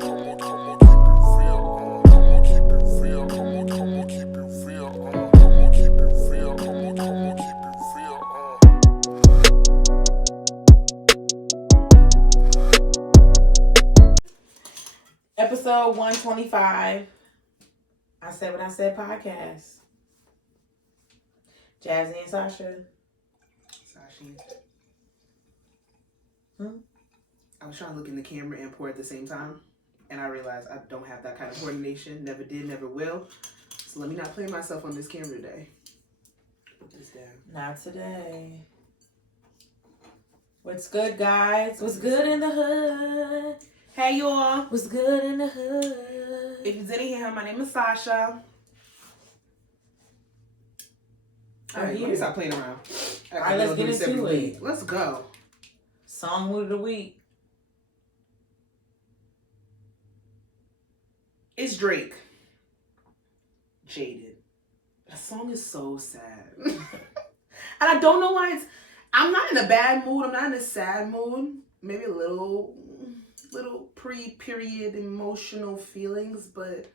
Episode 125. I Said What I Said podcast. Jazzy and Sasha. I was trying to look in the camera and pour at the same time, and I realized I don't have that kind of coordination. Never did, never will. So let me not play myself on this camera today. Put this down. Not today. What's good, guys? What's good in the hood? Hey, y'all. What's good in the hood? If you didn't hear, my name is Sasha. All right, let me stop playing around. All right, let's get into it. Let's go. Song of the week. It's Drake. Jaded. That song is so sad. And I don't know why I'm not in a bad mood. I'm not in a sad mood. Maybe a little pre-period emotional feelings, but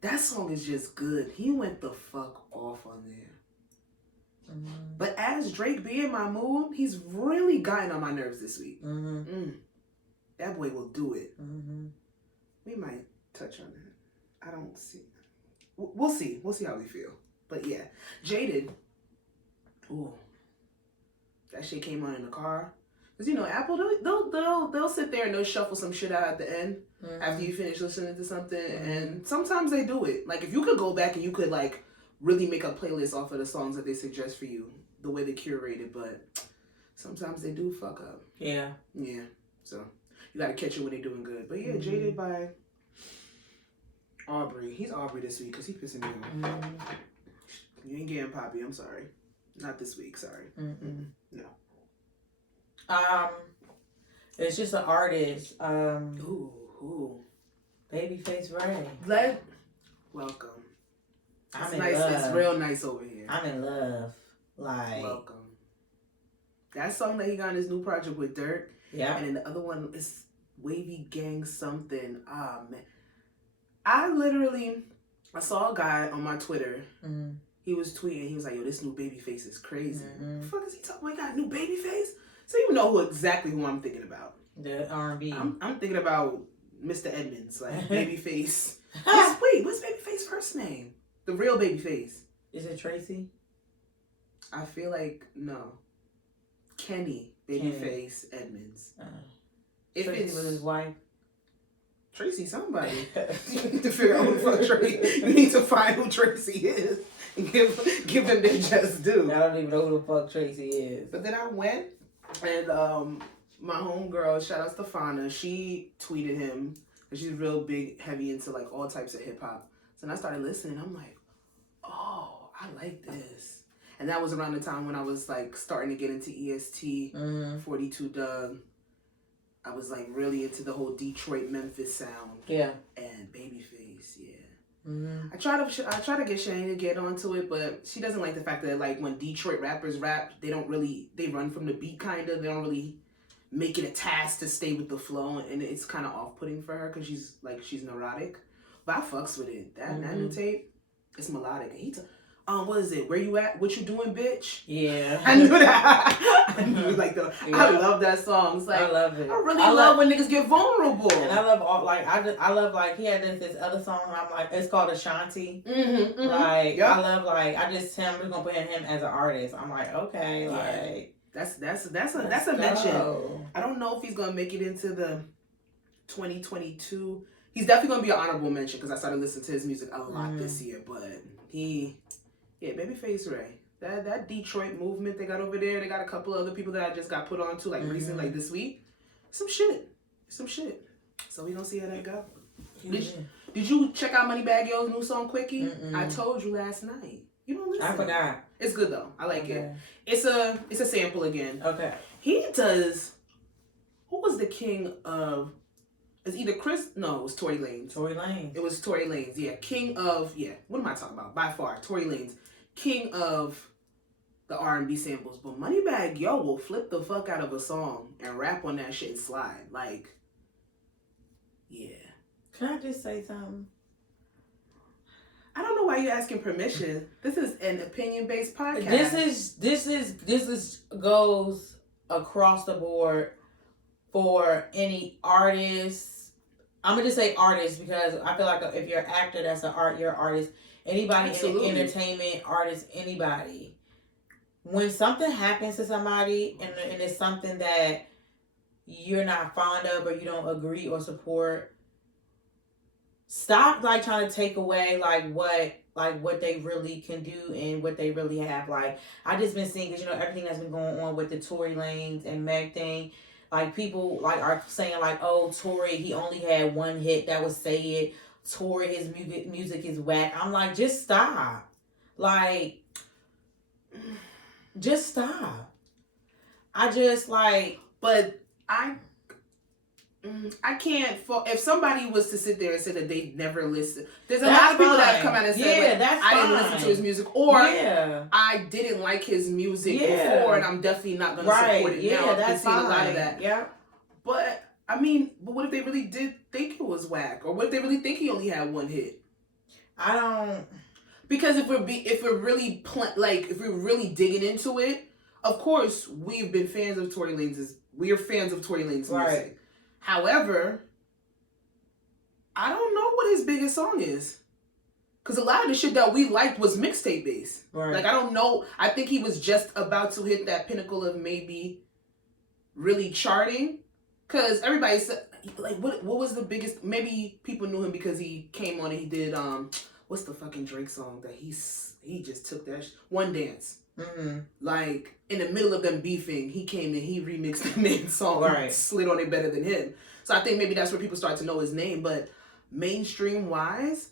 that song is just good. He went the fuck off on there. Mm-hmm. But as Drake be in my mood, he's really gotten on my nerves this week. Mm-hmm. That boy will do it. Mm-hmm. We might touch on that. I don't see. We'll see. We'll see how we feel. But yeah, Jaded. Ooh, that shit came on in the car. Cause you know Apple, they'll sit there and they'll shuffle some shit out at the end after you finish listening to something, and sometimes they do it. Like if you could go back and you could like really make a playlist off of the songs that they suggest for you, the way they curate it, but sometimes they do fuck up. Yeah. So you gotta catch it when they're doing good. But yeah, Jaded by Aubrey. He's Aubrey this week because he's pissing me off. You ain't getting Poppy. I'm sorry. Not this week. Sorry. No. It's just an artist. Ooh. Babyface Ray. Welcome. I'm it's in nice. love. It's real nice over here. I'm in love. Like welcome. That song that he got in his new project with Dirk. Yeah. And then the other one is Wavy Gang something. Ah man. I saw a guy on my Twitter. He was tweeting. He was like, "Yo, this new Babyface is crazy." What the fuck is he talking about? He got a new Babyface? So you know exactly who I'm thinking about. The R&B. I'm thinking about Mr. Edmonds, like Babyface. What's Babyface's first name? The real Babyface. Is it Tracy? I feel like no. Kenny Babyface Edmonds. If Tracy was his wife. Tracy somebody. You need to figure out who the fuck Tracy. You need to find who Tracy is and give them their just due. I don't even know who the fuck Tracy is. But then I went and my homegirl, shout out Stefana, she tweeted him and she's real big, heavy into like all types of hip hop. So then I started listening. I'm like, oh, I like this. And that was around the time when I was like starting to get into EST, 42 Doug. I was like really into the whole Detroit Memphis sound. Yeah. And Babyface, yeah. I try to get Shane to get onto it, but she doesn't like the fact that like when Detroit rappers rap, they run from the beat kind of. They don't really make it a task to stay with the flow, and it's kind of off-putting for her because she's neurotic. But I fucks with it. That new tape, it's melodic. And he what is it? Where you at? What you doing, bitch? Yeah. I knew that. I knew like I love that song. It's like I love it. I love when niggas get vulnerable. And I love all I love like he had this other song. I'm like it's called Ashanti. Like I love I'm just gonna put him as an artist. I'm like okay, like that's a mention. I don't know if he's gonna make it into the 2022. He's definitely gonna be an honorable mention because I started listening to his music a lot this year. But Babyface Ray. That Detroit movement they got over there. They got a couple other people that I just got put on to like recently, like this week. Some shit. So we gonna see how that go. Did you check out Moneybagg Yo's new song Quickie? I told you last night. You don't listen. I forgot. It's good though. I like it. It's a sample again. Okay. He does. Who was the king of? It's either Chris. No, it was Tory Lanez. It was Tory Lanez. Yeah, king of. Yeah. What am I talking about? By far, Tory Lanez, king of the R&B samples. But Moneybagg Yo will flip the fuck out of a song and rap on that shit and slide. Like, yeah. Can I just say something? I don't know why you're asking permission. This is an opinion-based podcast. This is goes across the board for any artist. I'm gonna just say artist because I feel like if you're an actor, that's you're an artist. Anybody in entertainment, artist, anybody. When something happens to somebody and it's something that you're not fond of or you don't agree or support, stop like trying to take away what they really can do and what they really have. Like, I just been seeing, because everything that's been going on with the Tory Lanez and Meg thing, like people like are saying like, oh, Tory, he only had one hit, that was Say It. Tory, his music is whack. I'm like, just stop. Like, just stop. I just like, but I can't. If somebody was to sit there and say that they never listen, there's a lot of people that have come out and said, like, I didn't listen to his music, or I didn't like his music before, and I'm definitely not going to support it now. I've seen a lot of that. Yeah. But I mean, but what if they really did think it was whack, or what if they really think he only had one hit? I don't. Because if we're really digging into it, of course we've been fans of Tory Lanez's. We are fans of Tory Lanez's music. However, I don't know what his biggest song is. Because a lot of the shit that we liked was mixtape based. Right. Like, I don't know. I think he was just about to hit that pinnacle of maybe really charting. Because everybody said, like, what was the biggest? Maybe people knew him because he came on and he did, what's the fucking Drake song that he just took that One Dance. Mm-hmm. Like, in the middle of them beefing, he came and he remixed the man's song and slid on it better than him. So I think maybe that's where people start to know his name. But mainstream wise,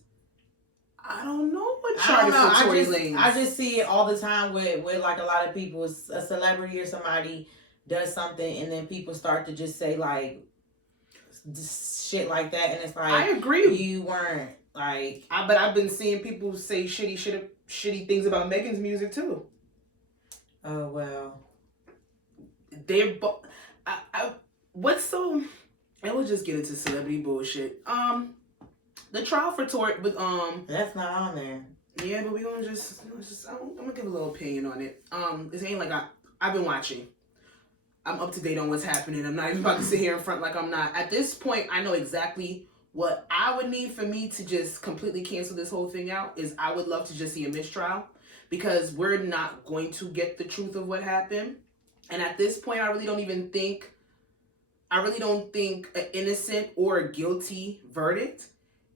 I don't know what charted for Tory Lanez. I just see it all the time with like a lot of people. A celebrity or somebody does something and then people start to just say like shit like that, and it's like, I agree. You weren't like. But I've been seeing people say shitty things about Megan's music too. Oh well. They're what's so. And we'll just get into celebrity bullshit. The trial for Tory with That's not on there. Yeah, but we gonna just I'm gonna give a little opinion on it. This ain't like I've been watching. I'm up to date on what's happening. I'm not even about to sit here in front like I'm not. At this point, I know exactly what I would need for me to just completely cancel this whole thing out. Is I would love to just see a mistrial, because we're not going to get the truth of what happened. And at this point, I really don't think an innocent or a guilty verdict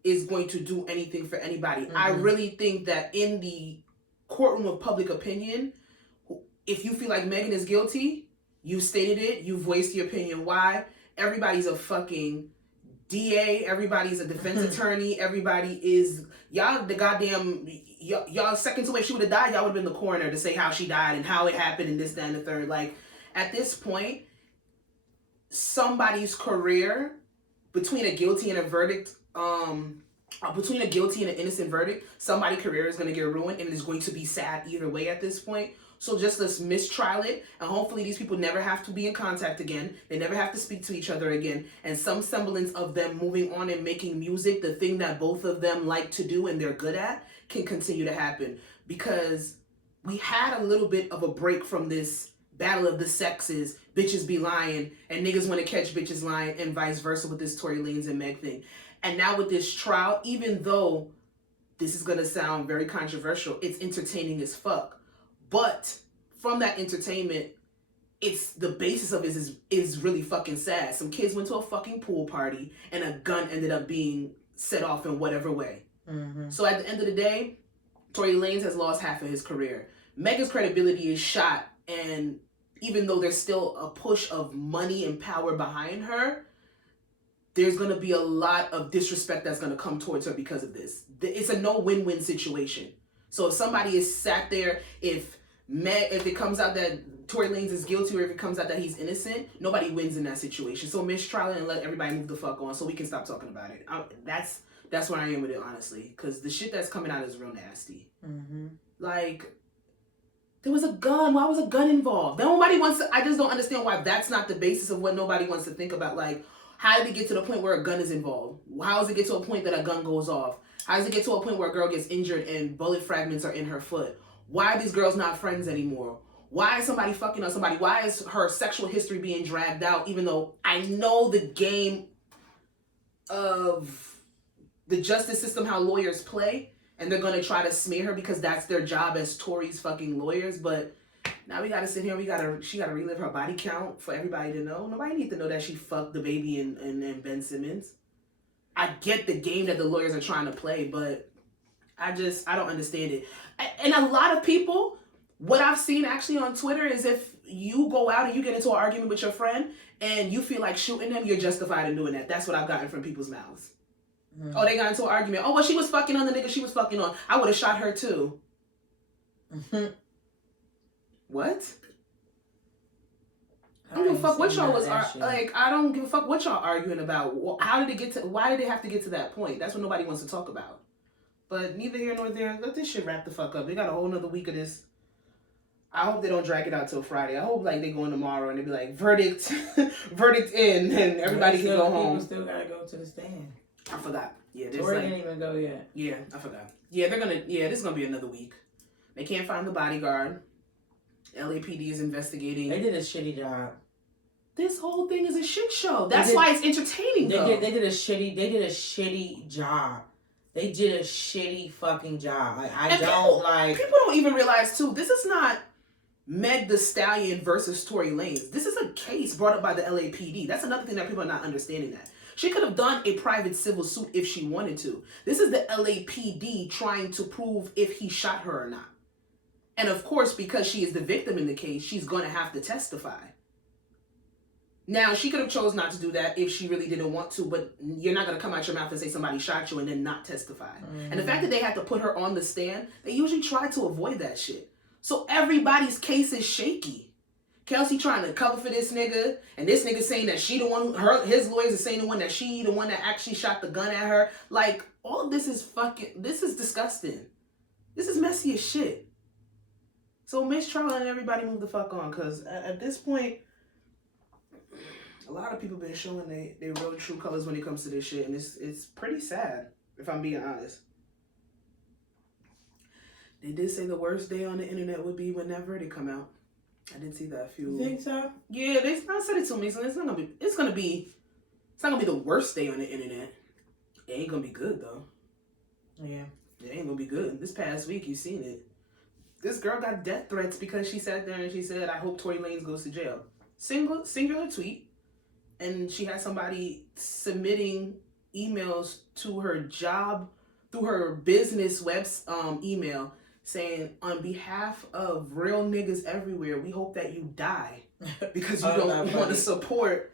is going to do anything for anybody. Mm-hmm. I really think that in the courtroom of public opinion, if you feel like Megan is guilty, you stated it, you voiced your opinion. Why? Everybody's a fucking DA, everybody's a defense attorney, everybody is, y'all seconds away. If she would have died, y'all would have been the coroner to say how she died and how it happened and this, that, and the third. Like, at this point, somebody's career, between a guilty and a verdict, between a guilty and an innocent verdict, somebody's career is going to get ruined, and it's going to be sad either way at this point. So just let's mistrial it, and hopefully these people never have to be in contact again. They never have to speak to each other again, and some semblance of them moving on and making music, the thing that both of them like to do and they're good at, can continue to happen. Because we had a little bit of a break from this battle of the sexes, bitches be lying, and niggas want to catch bitches lying, and vice versa with this Tory Lanez and Meg thing. And now with this trial, even though this is going to sound very controversial, it's entertaining as fuck. But from that entertainment, it's the basis of it is really fucking sad. Some kids went to a fucking pool party and a gun ended up being set off in whatever way. Mm-hmm. So at the end of the day, Tory Lanez has lost half of his career. Megan's credibility is shot, and even though there's still a push of money and power behind her, there's going to be a lot of disrespect that's going to come towards her because of this. It's a no-win-win situation. So if somebody is sat there, if it comes out that Tory Lanez is guilty, or if it comes out that he's innocent, nobody wins in that situation. So mistrial and let everybody move the fuck on so we can stop talking about it. That's where I am with it, honestly. Because the shit that's coming out is real nasty. Mm-hmm. Like, there was a gun. Why was a gun involved? Nobody wants to, I just don't understand why that's not the basis of what nobody wants to think about. Like, How did it get to the point where a gun is involved? How does it get to a point that a gun goes off? How does it get to a point where a girl gets injured and bullet fragments are in her foot? Why are these girls not friends anymore? Why is somebody fucking on somebody? Why is her sexual history being dragged out, even though I know the game of the justice system, how lawyers play, and they're going to try to smear her because that's their job as Tory's fucking lawyers, but now we got to sit here, she got to relive her body count for everybody to know. Nobody needs to know that she fucked the baby and Ben Simmons. I get the game that the lawyers are trying to play, but I don't understand it. And a lot of people, what I've seen actually on Twitter is if you go out and you get into an argument with your friend and you feel like shooting them, you're justified in doing that. That's what I've gotten from people's mouths. Mm. Oh, they got into an argument. Oh, well, she was fucking on the nigga she was fucking on. I would have shot her too. Mm-hmm. What? I don't give a fuck what y'all was like. I don't give a fuck what y'all arguing about. How did it get to? Why did they have to get to that point? That's what nobody wants to talk about. But neither here nor there. Let this shit wrap the fuck up. They got a whole nother week of this. I hope they don't drag it out till Friday. I hope like they go in tomorrow and they be like verdict, verdict in, and everybody can go home. People still gotta go to the stand. I forgot. Yeah, Tory didn't even go yet. Yeah, I forgot. Yeah, they're gonna. Yeah, this is gonna be another week. They can't find the bodyguard. LAPD is investigating. They did a shitty job. This whole thing is a shit show. That's why it's entertaining. They did a shitty job. They did a shitty fucking job. Like people don't even realize too. This is not Meg Thee Stallion versus Tory Lanez. This is a case brought up by the LAPD. That's another thing that people are not understanding. That she could have done a private civil suit if she wanted to. This is the LAPD trying to prove if he shot her or not. And of course, because she is the victim in the case, she's going to have to testify. Now, she could have chose not to do that if she really didn't want to, but you're not going to come out your mouth and say somebody shot you and then not testify. Mm-hmm. And the fact that they had to put her on the stand, they usually try to avoid that shit. So everybody's case is shaky. Kelsey trying to cover for this nigga, and this nigga saying that she the one, his lawyers are saying that she the one that actually shot the gun at her. Like, all of this is this is disgusting. This is messy as shit. So mistrial and everybody move the fuck on, because at this point, a lot of people been showing their real true colors when it comes to this shit, and it's pretty sad, if I'm being honest. They did say the worst day on the internet would be whenever they come out. I did see that few. You think so? Yeah, they said it to me, so it's not gonna be the worst day on the internet. It ain't gonna be good though. Yeah. It ain't gonna be good. This past week, you seen it. This girl got death threats because she sat there and she said, I hope Tory Lanez goes to jail. Singular tweet. And she had somebody submitting emails to her job through her business email saying, on behalf of real niggas everywhere, we hope that you die because you don't want to support,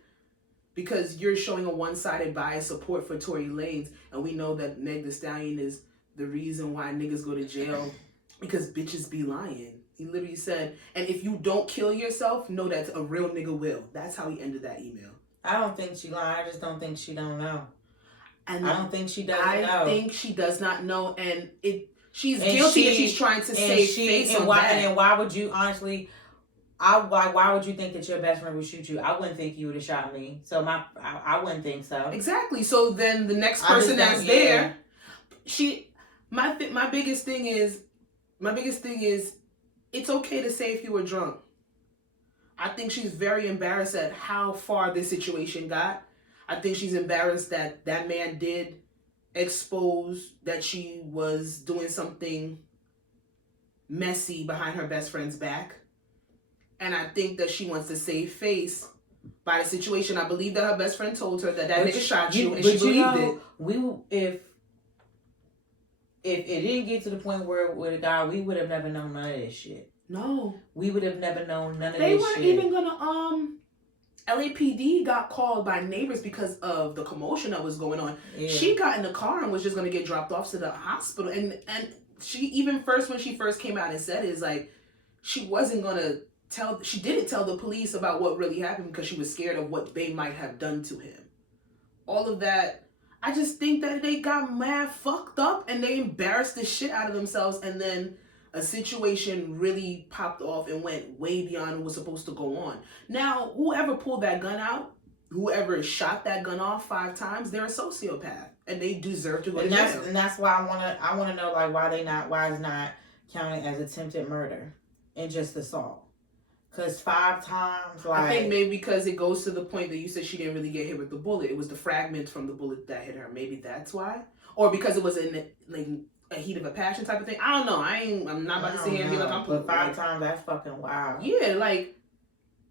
because you're showing a one-sided bias support for Tory Lanez, and we know that Meg Thee Stallion is the reason why niggas go to jail. Because bitches be lying. He literally said, and if you don't kill yourself, know that a real nigga will. That's how he ended that email. I don't think she lied. I just don't think she don't know. And I don't think she does know. I think she does not know. And she's guilty and she's trying to save face on that. And why would you, honestly, why would you think that your best friend would shoot you? I wouldn't think you would have shot me. So I wouldn't think so. Exactly. So then the next person that's there, my biggest thing is, it's okay to say if you were drunk. I think she's very embarrassed at how far this situation got. I think she's embarrassed that that man did expose that she was doing something messy behind her best friend's back. And I think that she wants to save face by the situation. I believe that her best friend told her that nigga shot you, and she believed it. If it didn't get to the point where with a guy, we would have never known none of this shit. No. We would have never known none of this shit. They weren't even gonna, LAPD got called by neighbors because of the commotion that was going on. Yeah. She got in the car and was just gonna get dropped off to the hospital. And she, even when she first came out and said it, is like, she wasn't gonna she didn't tell the police about what really happened because she was scared of what they might have done to him. All of that. I just think that they got mad fucked up and they embarrassed the shit out of themselves, and then a situation really popped off and went way beyond what was supposed to go on. Now, whoever pulled that gun out, whoever shot that gun off 5 times, they're a sociopath and they deserve to go to jail. And that's why I wanna know like why it's not counting as attempted murder and just assault. Cause 5 times, like I think maybe because it goes to the point that you said she didn't really get hit with the bullet. It was the fragments from the bullet that hit her. Maybe that's why, or because it was in like a heat of a passion type of thing. I don't know. I'm not about to sit here and be like I'm. But 5 times, that's fucking wild. Yeah, like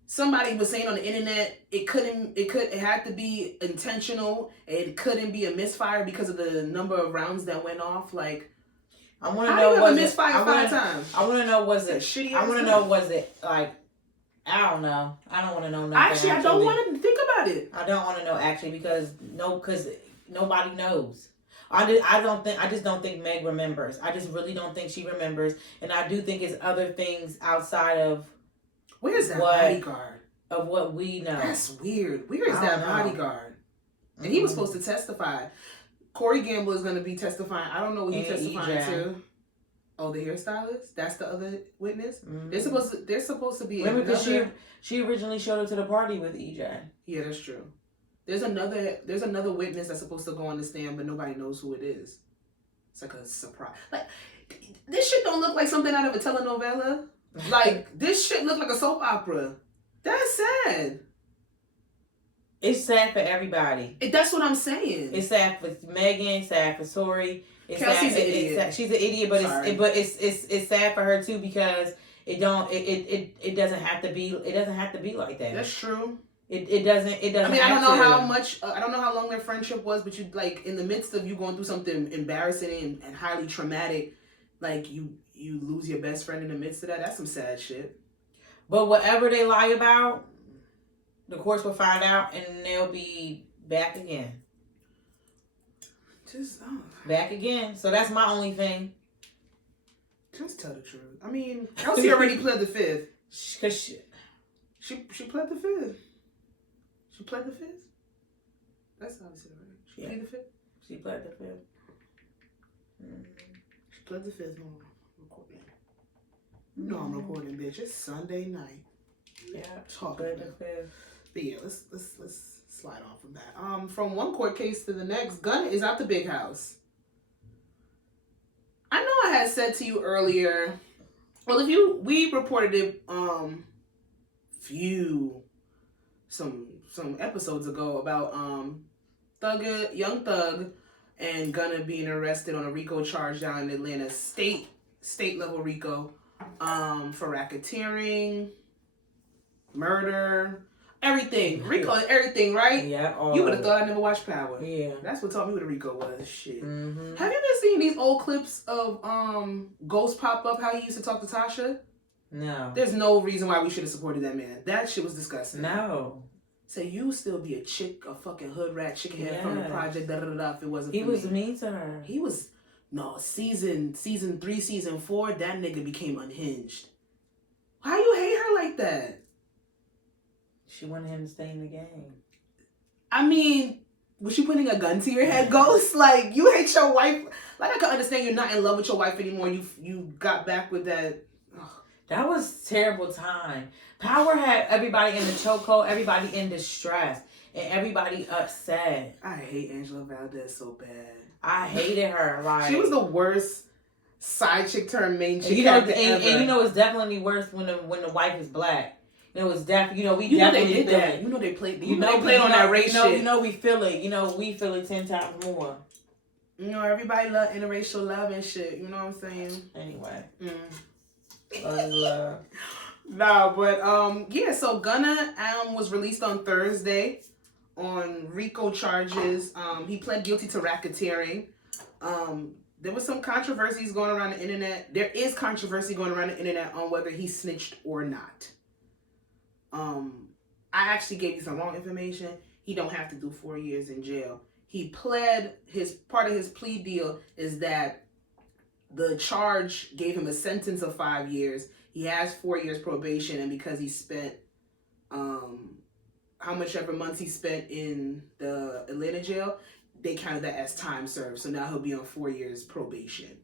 somebody was saying on the internet, it had to be intentional. It couldn't be a misfire because of the number of rounds that went off. Like. I want to know was it. I want to know was it shitty. I want to know was it like. I don't know. I don't want to know nothing. Actually, I don't want to think about it. I don't want to know actually because nobody knows. I just don't think Meg remembers. I just really don't think she remembers, and I do think it's other things outside of. Where's that bodyguard? Of what we know. That's weird. Where is that bodyguard? And he was supposed to testify. Corey Gamble is going to be testifying. I don't know what he's testifying to. Oh, the hairstylist? That's the other witness? Mm-hmm. They're supposed to be. Remember, because she originally showed up to the party with EJ. Yeah, that's true. There's another witness that's supposed to go on the stand, but nobody knows who it is. It's like a surprise. Like, this shit don't look like something out of a telenovela. Like, this shit look like a soap opera. That's sad. It's sad for everybody. That's what I'm saying. It's sad for Megan. Sad for Tori. Kelsey's an idiot. She's an idiot, but it's sad for her too because it doesn't have to be like that. That's true. It doesn't. I mean, I don't know how much. I don't know how long their friendship was, but you like in the midst of you going through something embarrassing and highly traumatic, like you lose your best friend in the midst of that. That's some sad shit. But whatever they lie about, the courts will find out, and they'll be back again. Back again. So that's my only thing. Just tell the truth. I mean, Kelsey already pled the fifth. Cause she pled the fifth. She pled the fifth. That's how I said it, right? She pled the fifth. She pled the fifth. She pled the fifth. No, I'm recording. No, I'm recording, bitch. It's Sunday night. Yeah, talking about the fifth. But yeah, let's slide off from that. From one court case to the next, Gunna is out the big house. I know I had said to you earlier. Well, we reported it some episodes ago about Young Thug and Gunna being arrested on a RICO charge down in Atlanta, state level RICO, for racketeering, murder. Everything. RICO is everything, right? Yeah. You would have thought I never watched Power. Yeah. That's what taught me what a RICO was. Shit. Mm-hmm. Have you been seeing these old clips of Ghost pop up, how he used to talk to Tasha? No. There's no reason why we should have supported that man. That shit was disgusting. No. So you still be a fucking hood rat chicken head from the project, if it wasn't He was mean to her. He was, season 3, season 4, that nigga became unhinged. Why you hate her like that? She wanted him to stay in the game. I mean, was she putting a gun to your head, Ghost? Like, you hate your wife. Like, I can understand you're not in love with your wife anymore. You got back with that. Ugh. That was terrible time. Power had everybody in the chokehold, everybody in distress, and everybody upset. I hate Angela Valdez so bad. I hated her. Like, she was the worst side chick turned main chick ever. And it's definitely worse when the wife is black. It was definitely, we definitely did that. You know they played. They played on that race shit. We feel it. We feel it 10 times more. Everybody love interracial love and shit. You know what I'm saying? Anyway. Nah, but yeah. So Gunna was released on Thursday on RICO charges. He pled guilty to racketeering. There was some controversies going around the internet. There is controversy going around the internet on whether he snitched or not. I actually gave you some wrong information. He don't have to do 4 years in jail. He pled, part of his plea deal is that the charge gave him a sentence of 5 years. He has 4 years probation, and because he spent how much ever months he spent in the Atlanta jail, they counted that as time served. So now he'll be on 4 years probation.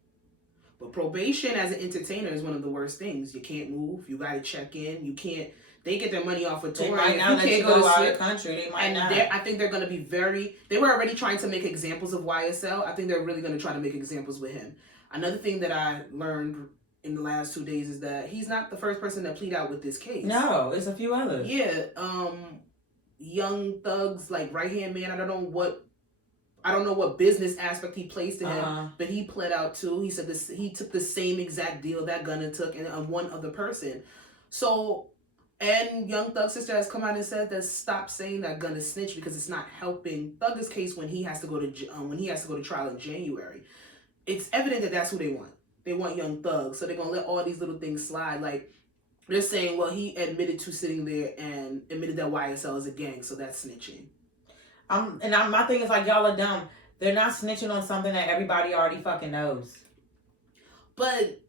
But probation as an entertainer is one of the worst things. You can't move. You got to check in. You can't They get their money off of touring. They might not let you go out of the country. They might not. I think they're going to be they were already trying to make examples of YSL. I think they're really going to try to make examples with him. Another thing that I learned in the last 2 days is that he's not the first person to plead out with this case. No, it's a few others. Yeah. Young Thug's like right-hand man, I don't know what business aspect he placed in him, but he pled out too. He said he took the same exact deal that Gunna took and one other person. So, and Young Thug's sister has come out and said that stop saying that Gunna snitched because it's not helping Thug's case when he has to go to trial in January. It's evident that that's who they want. They want Young Thug, so they're gonna let all these little things slide. Like they're saying, well, he admitted to sitting there and admitted that YSL is a gang, so that's snitching. My thing is like y'all are dumb. They're not snitching on something that everybody already fucking knows. But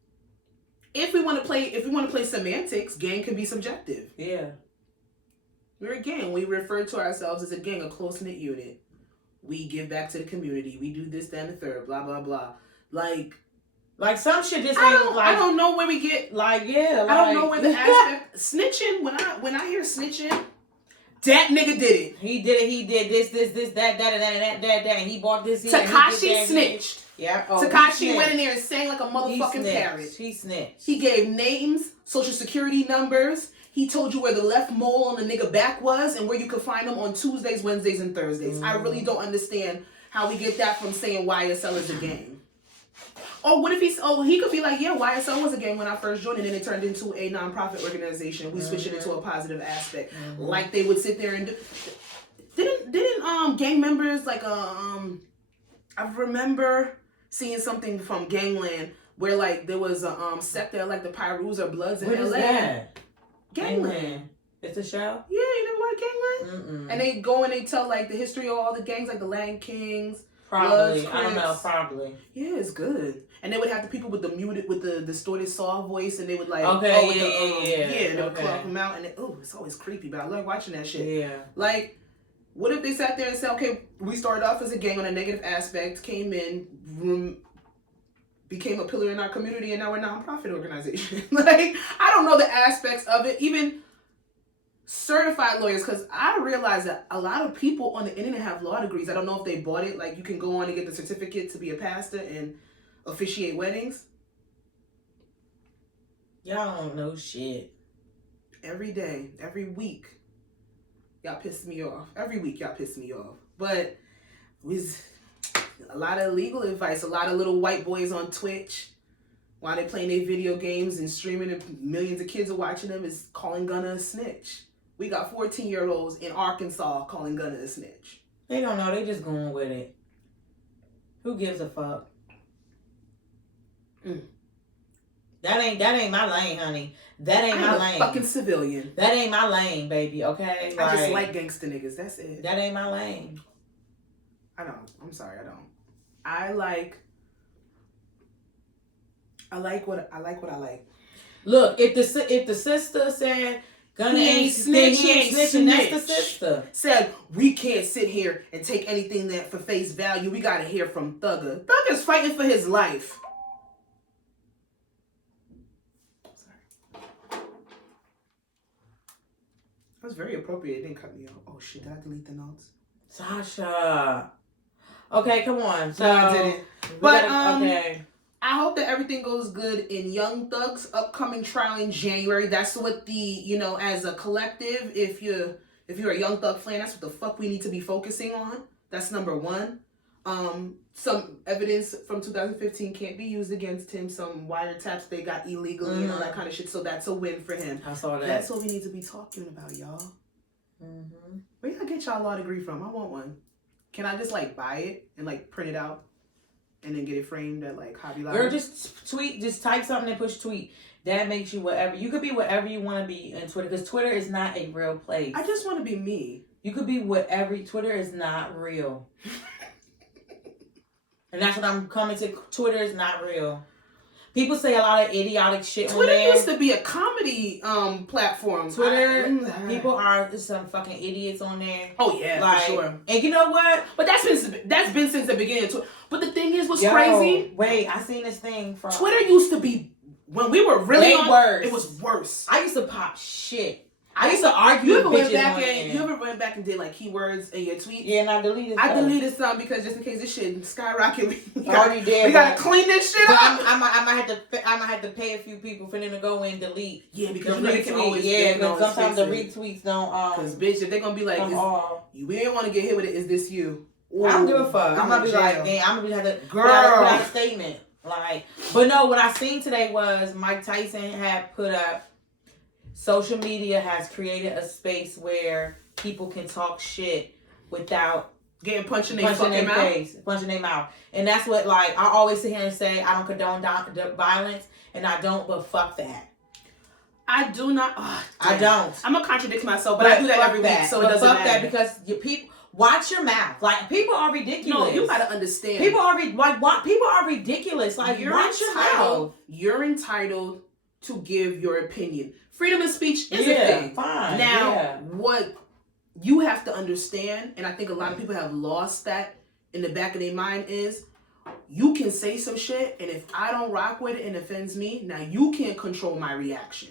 if we want to play semantics, gang can be subjective. Yeah. We're a gang. We refer to ourselves as a gang, a close-knit unit. We give back to the community. We do this, that, and the third. Blah blah blah. Like some shit just ain't like. I don't know where we get. Like yeah. I don't know where the aspect snitching. When I hear snitching, that nigga did it. He did it. He did this, that, and he bought this. Tekashi snitched. Yeah. Tekashi went in there and sang like a motherfucking parrot. He snitched. He gave names, social security numbers. He told you where the left mole on the nigga back was and where you could find them on Tuesdays, Wednesdays, and Thursdays. I really don't understand how we get that from saying YSL is a gang. Or what if he could be like, yeah, YSL was a gang when I first joined and then it turned into a non-profit organization. We switched it into a positive aspect. Like they would sit there and do. Didn't gang members like I remember seeing something from Gangland where like there was a sect that like the Pyrus or Bloods in what LA. Is that? Gangland. It's a show? Yeah, you never watch Gangland? And they go and they tell like the history of all the gangs, like the Latin Kings. Probably. Bloods, I don't know, probably. Yeah, it's good. And they would have the people with the distorted saw voice and they would like they would club them out and it's always creepy, but I love watching that shit. Yeah. Like, what if they sat there and said, okay, we started off as a gang on a negative aspect, came in, became a pillar in our community, and now we're a non-profit organization. Like, I don't know the aspects of it. Even certified lawyers, because I realize that a lot of people on the internet have law degrees. I don't know if they bought it. Like, you can go on and get the certificate to be a pastor and officiate weddings. Y'all don't know shit. Every day, every week, y'all piss me off. Every week, y'all piss me off. But with a lot of legal advice, a lot of little white boys on Twitch while they playing their video games and streaming and millions of kids are watching them is calling Gunna a snitch. We got 14-year-olds in Arkansas calling Gunna a snitch. They don't know. They just going with it. Who gives a fuck? That ain't my lane, honey. That ain't my lane. Fucking civilian. That ain't my lane, baby. Okay. I just like gangster niggas. That's it. That ain't my lane. I don't. I'm sorry. I don't. I like what I like. Look, if the sister said Gunna ain't snitching, that's the sister. Said we can't sit here and take anything that for face value. We gotta hear from Thugger. Thugger's fighting for his life. Sorry. That was very appropriate. It didn't cut me off. Oh shit! Did I delete the notes? Sasha. Okay, come on. So no, I didn't. But okay. I hope that everything goes good in Young Thug's upcoming trial in January. That's what as a collective, if you're a Young Thug fan, that's what the fuck we need to be focusing on. That's number one. Some evidence from 2015 can't be used against him. Some wiretaps they got illegally and all that kind of shit. So that's a win for him. I saw that. That's what we need to be talking about, y'all. Where y'all get y'all law degree from? I want one. Can I just buy it and print it out? And then get it framed at Hobby Lobby. Or just type something and push tweet. That makes you whatever. You could be whatever you want to be in Twitter. Because Twitter is not a real place. I just want to be me. You could be whatever. Twitter is not real. And that's what I'm coming to. Twitter is not real. People say a lot of idiotic shit on there. Twitter used to be a comedy platform. Twitter, people are some fucking idiots on there. Oh yeah, for sure. And you know what? But that's been since the beginning of Twitter. But the thing is, what's crazy? Wait, I seen this thing from Twitter used to be when we were really worse. It was worse. I used to pop shit. I used to argue You with ever went bitches back on and there. you ever went back and did like keywords in your tweets? Yeah, and I deleted. I deleted some because just in case this shit skyrocket. We Already did. We gotta clean this shit up. I might have to pay a few people for them to go in and delete. Yeah, because the you know they can always. Yeah, because sometimes the fix it. retweets don't. Because bitch, if they're gonna be like, you ain't want to get hit with it. Is this you? Ooh, I don't give a fuck. I'm gonna be like, man, I'm gonna have to put out a statement. Like, but no, what I seen today was Mike Tyson had put up. Social media has created a space where people can talk shit without getting punched in their face, punching their mouth. And that's what, like, I always sit here and say, I don't condone violence, and I don't, but fuck that. I do not. Oh, I don't. I'm gonna contradict myself, but I do that every week, so it doesn't matter. Fuck that, because people watch your mouth. Like, people are ridiculous. No, you gotta understand. People are people are ridiculous. Like, watch your mouth. You're entitled to give your opinion. Freedom of speech is a thing. Fine. Now, what you have to understand, and I think a lot of people have lost that in the back of their mind, is you can say some shit, and if I don't rock with it and it offends me, now you can't control my reaction.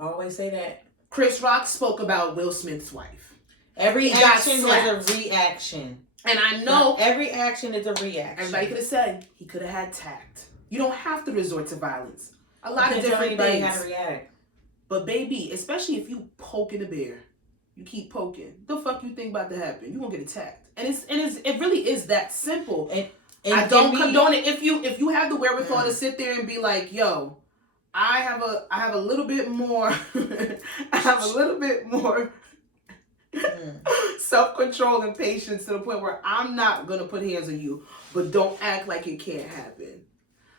I always say that. Chris Rock spoke about Will Smith's wife. Every action has a reaction. And I know every action is a reaction. Everybody could have said he could have had tact. You don't have to resort to violence. A lot of different things. How to react. But baby, especially if you poking a bear, you keep poking. The fuck you think about to happen? You gonna get attacked. And it really is that simple. And I don't condone it. If you have the wherewithal to sit there and be like, yo, I have a little bit more I have a little bit more self-control and patience to the point where I'm not gonna put hands on you, but don't act like it can't happen.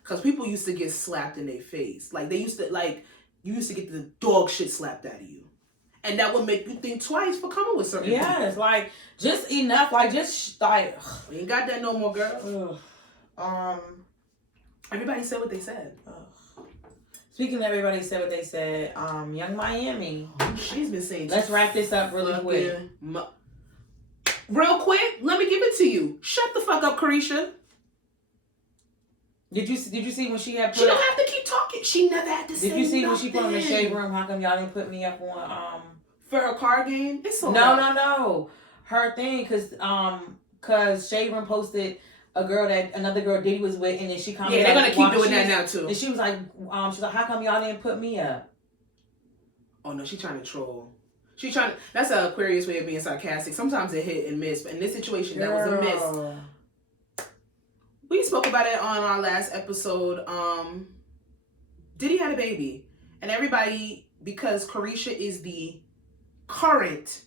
Cause people used to get slapped in their face. Like you used to get the dog shit slapped out of you. And that would make you think twice for coming with certain people. It's like just enough. Like just like we ain't got that no more, girl. Everybody said what they said. Speaking of everybody said what they said, Young Miami. She's been saying. Let's wrap this up really quick. Real quick, let me give it to you. Shut the fuck up, Carisha. Did you see when she had put? She don't have to keep talking. She never had to say nothing. Did you see when she put on the shade room? How come y'all didn't put me up on for her car game? It's so no. Her thing, cause shade room posted another girl Diddy was with, and then she commented. Yeah, they're gonna keep doing that now too. And she was like, how come y'all didn't put me up? Oh no, she's trying to troll. That's an Aquarius way of being sarcastic. Sometimes it hit and miss, but in this situation, that was a miss. We spoke about it on our last episode. Diddy had a baby. And everybody, because Carisha is the current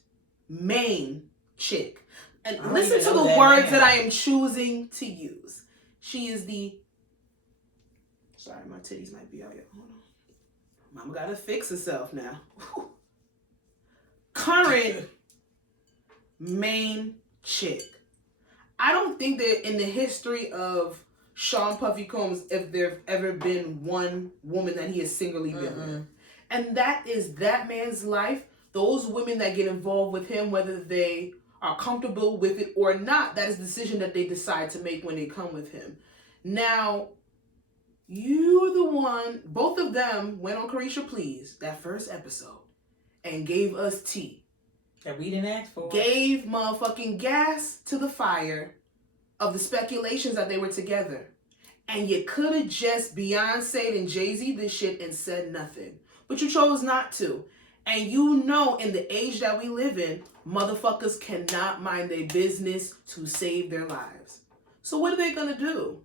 main chick. And listen to the words that I am choosing to use. She is the... Sorry, my titties might be out here. Hold on. Mama gotta fix herself now. Current main chick. I don't think that in the history of Sean Puffy Combs, if there's ever been one woman that he has singly been with. And that is that man's life. Those women that get involved with him, whether they are comfortable with it or not, that is the decision that they decide to make when they come with him. Now, you're the one, both of them went on Carisha Please, that first episode, and gave us tea. That we didn't ask for. Gave motherfucking gas to the fire of the speculations that they were together. And you could have just Beyonce and Jay-Z this shit and said nothing. But you chose not to. And you know, in the age that we live in, motherfuckers cannot mind their business to save their lives. So what are they gonna do?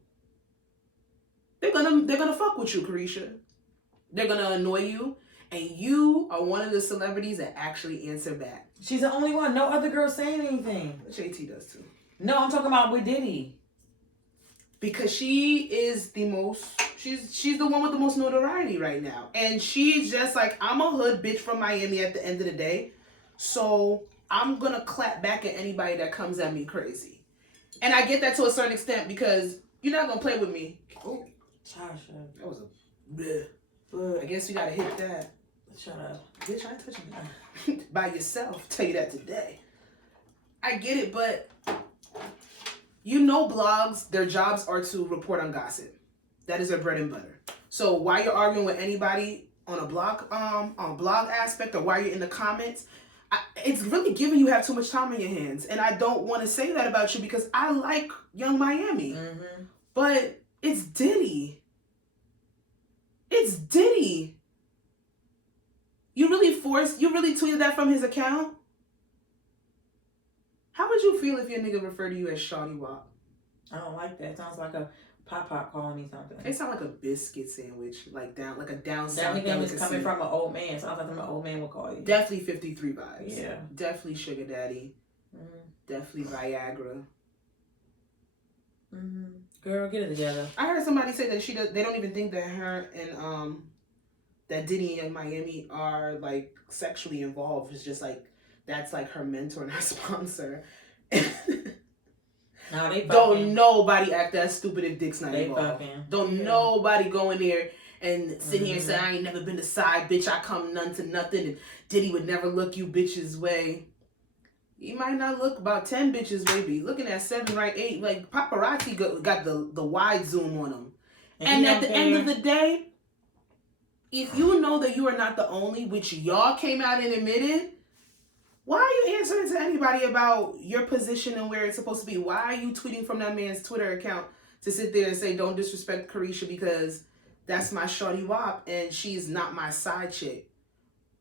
They're gonna fuck with you, Carisha. They're gonna annoy you. And you are one of the celebrities that actually answer back. She's the only one. No other girl saying anything. JT does too. No, I'm talking about with Diddy. Because she is the most, she's the one with the most notoriety right now. And she's just like, I'm a hood bitch from Miami at the end of the day. So I'm going to clap back at anybody that comes at me crazy. And I get that to a certain extent because you're not going to play with me. Oh, Tasha. That was a bleh. I guess you got to hit that. Shut up. Bitch, I ain't touching you. By yourself. Tell you that today. I get it, but you know blogs, their jobs are to report on gossip. That is their bread and butter. So while you're arguing with anybody on a blog aspect, or while you're in the comments, it's really giving you have too much time on your hands. And I don't want to say that about you because I like Young Miami. Mm-hmm. But it's Diddy. It's Diddy. You really tweeted that from his account? How would you feel if your nigga referred to you as Shawty Wop? I don't like that. It sounds like a pop calling me something. It sounds like a biscuit sandwich, like a down that south nickname is delicacy. coming from an old man. Sounds like an old man would call you. Definitely 53 vibes. Yeah. Definitely sugar daddy. Mm-hmm. Definitely Viagra. Mm-hmm. Girl, get it together. I heard somebody say that they don't even think that her and that Diddy and Miami are like sexually involved. It's just like that's like her mentor and her sponsor. No, they fucking. Don't nobody act that stupid if Dick's not they involved. Fucking. Don't nobody go in there and sit here and say, I ain't never been to side, bitch. I come none to nothing. And Diddy would never look you bitches' way. He might not look about 10 bitches' way, but he looking at 7, right, 8. Like, paparazzi got the wide zoom on him. And at the end of the day, if you know that you are not the only, which y'all came out and admitted, why are you answering to anybody about your position and where it's supposed to be? Why are you tweeting from that man's Twitter account to sit there and say, don't disrespect Carisha because that's my shorty wop and she's not my side chick?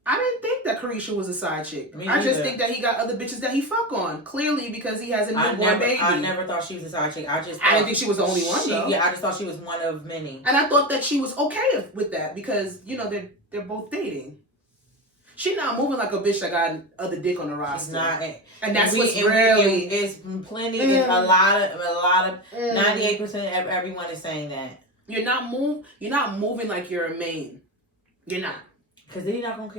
I didn't think that Carisha was a side chick. I just think that he got other bitches that he fuck on. Clearly because he has a newborn baby. I never thought she was a side chick. I didn't think she was the only one though. Yeah, I just thought she was one of many. And I thought that she was okay with that because, you know, they're both dating. She not moving like a bitch that got other dick on the roster. She's not, and that's what's really. It's plenty. It's a lot of 98% of everyone is saying that. You're not moving like you're a main. You're not. Because Diddy not gonna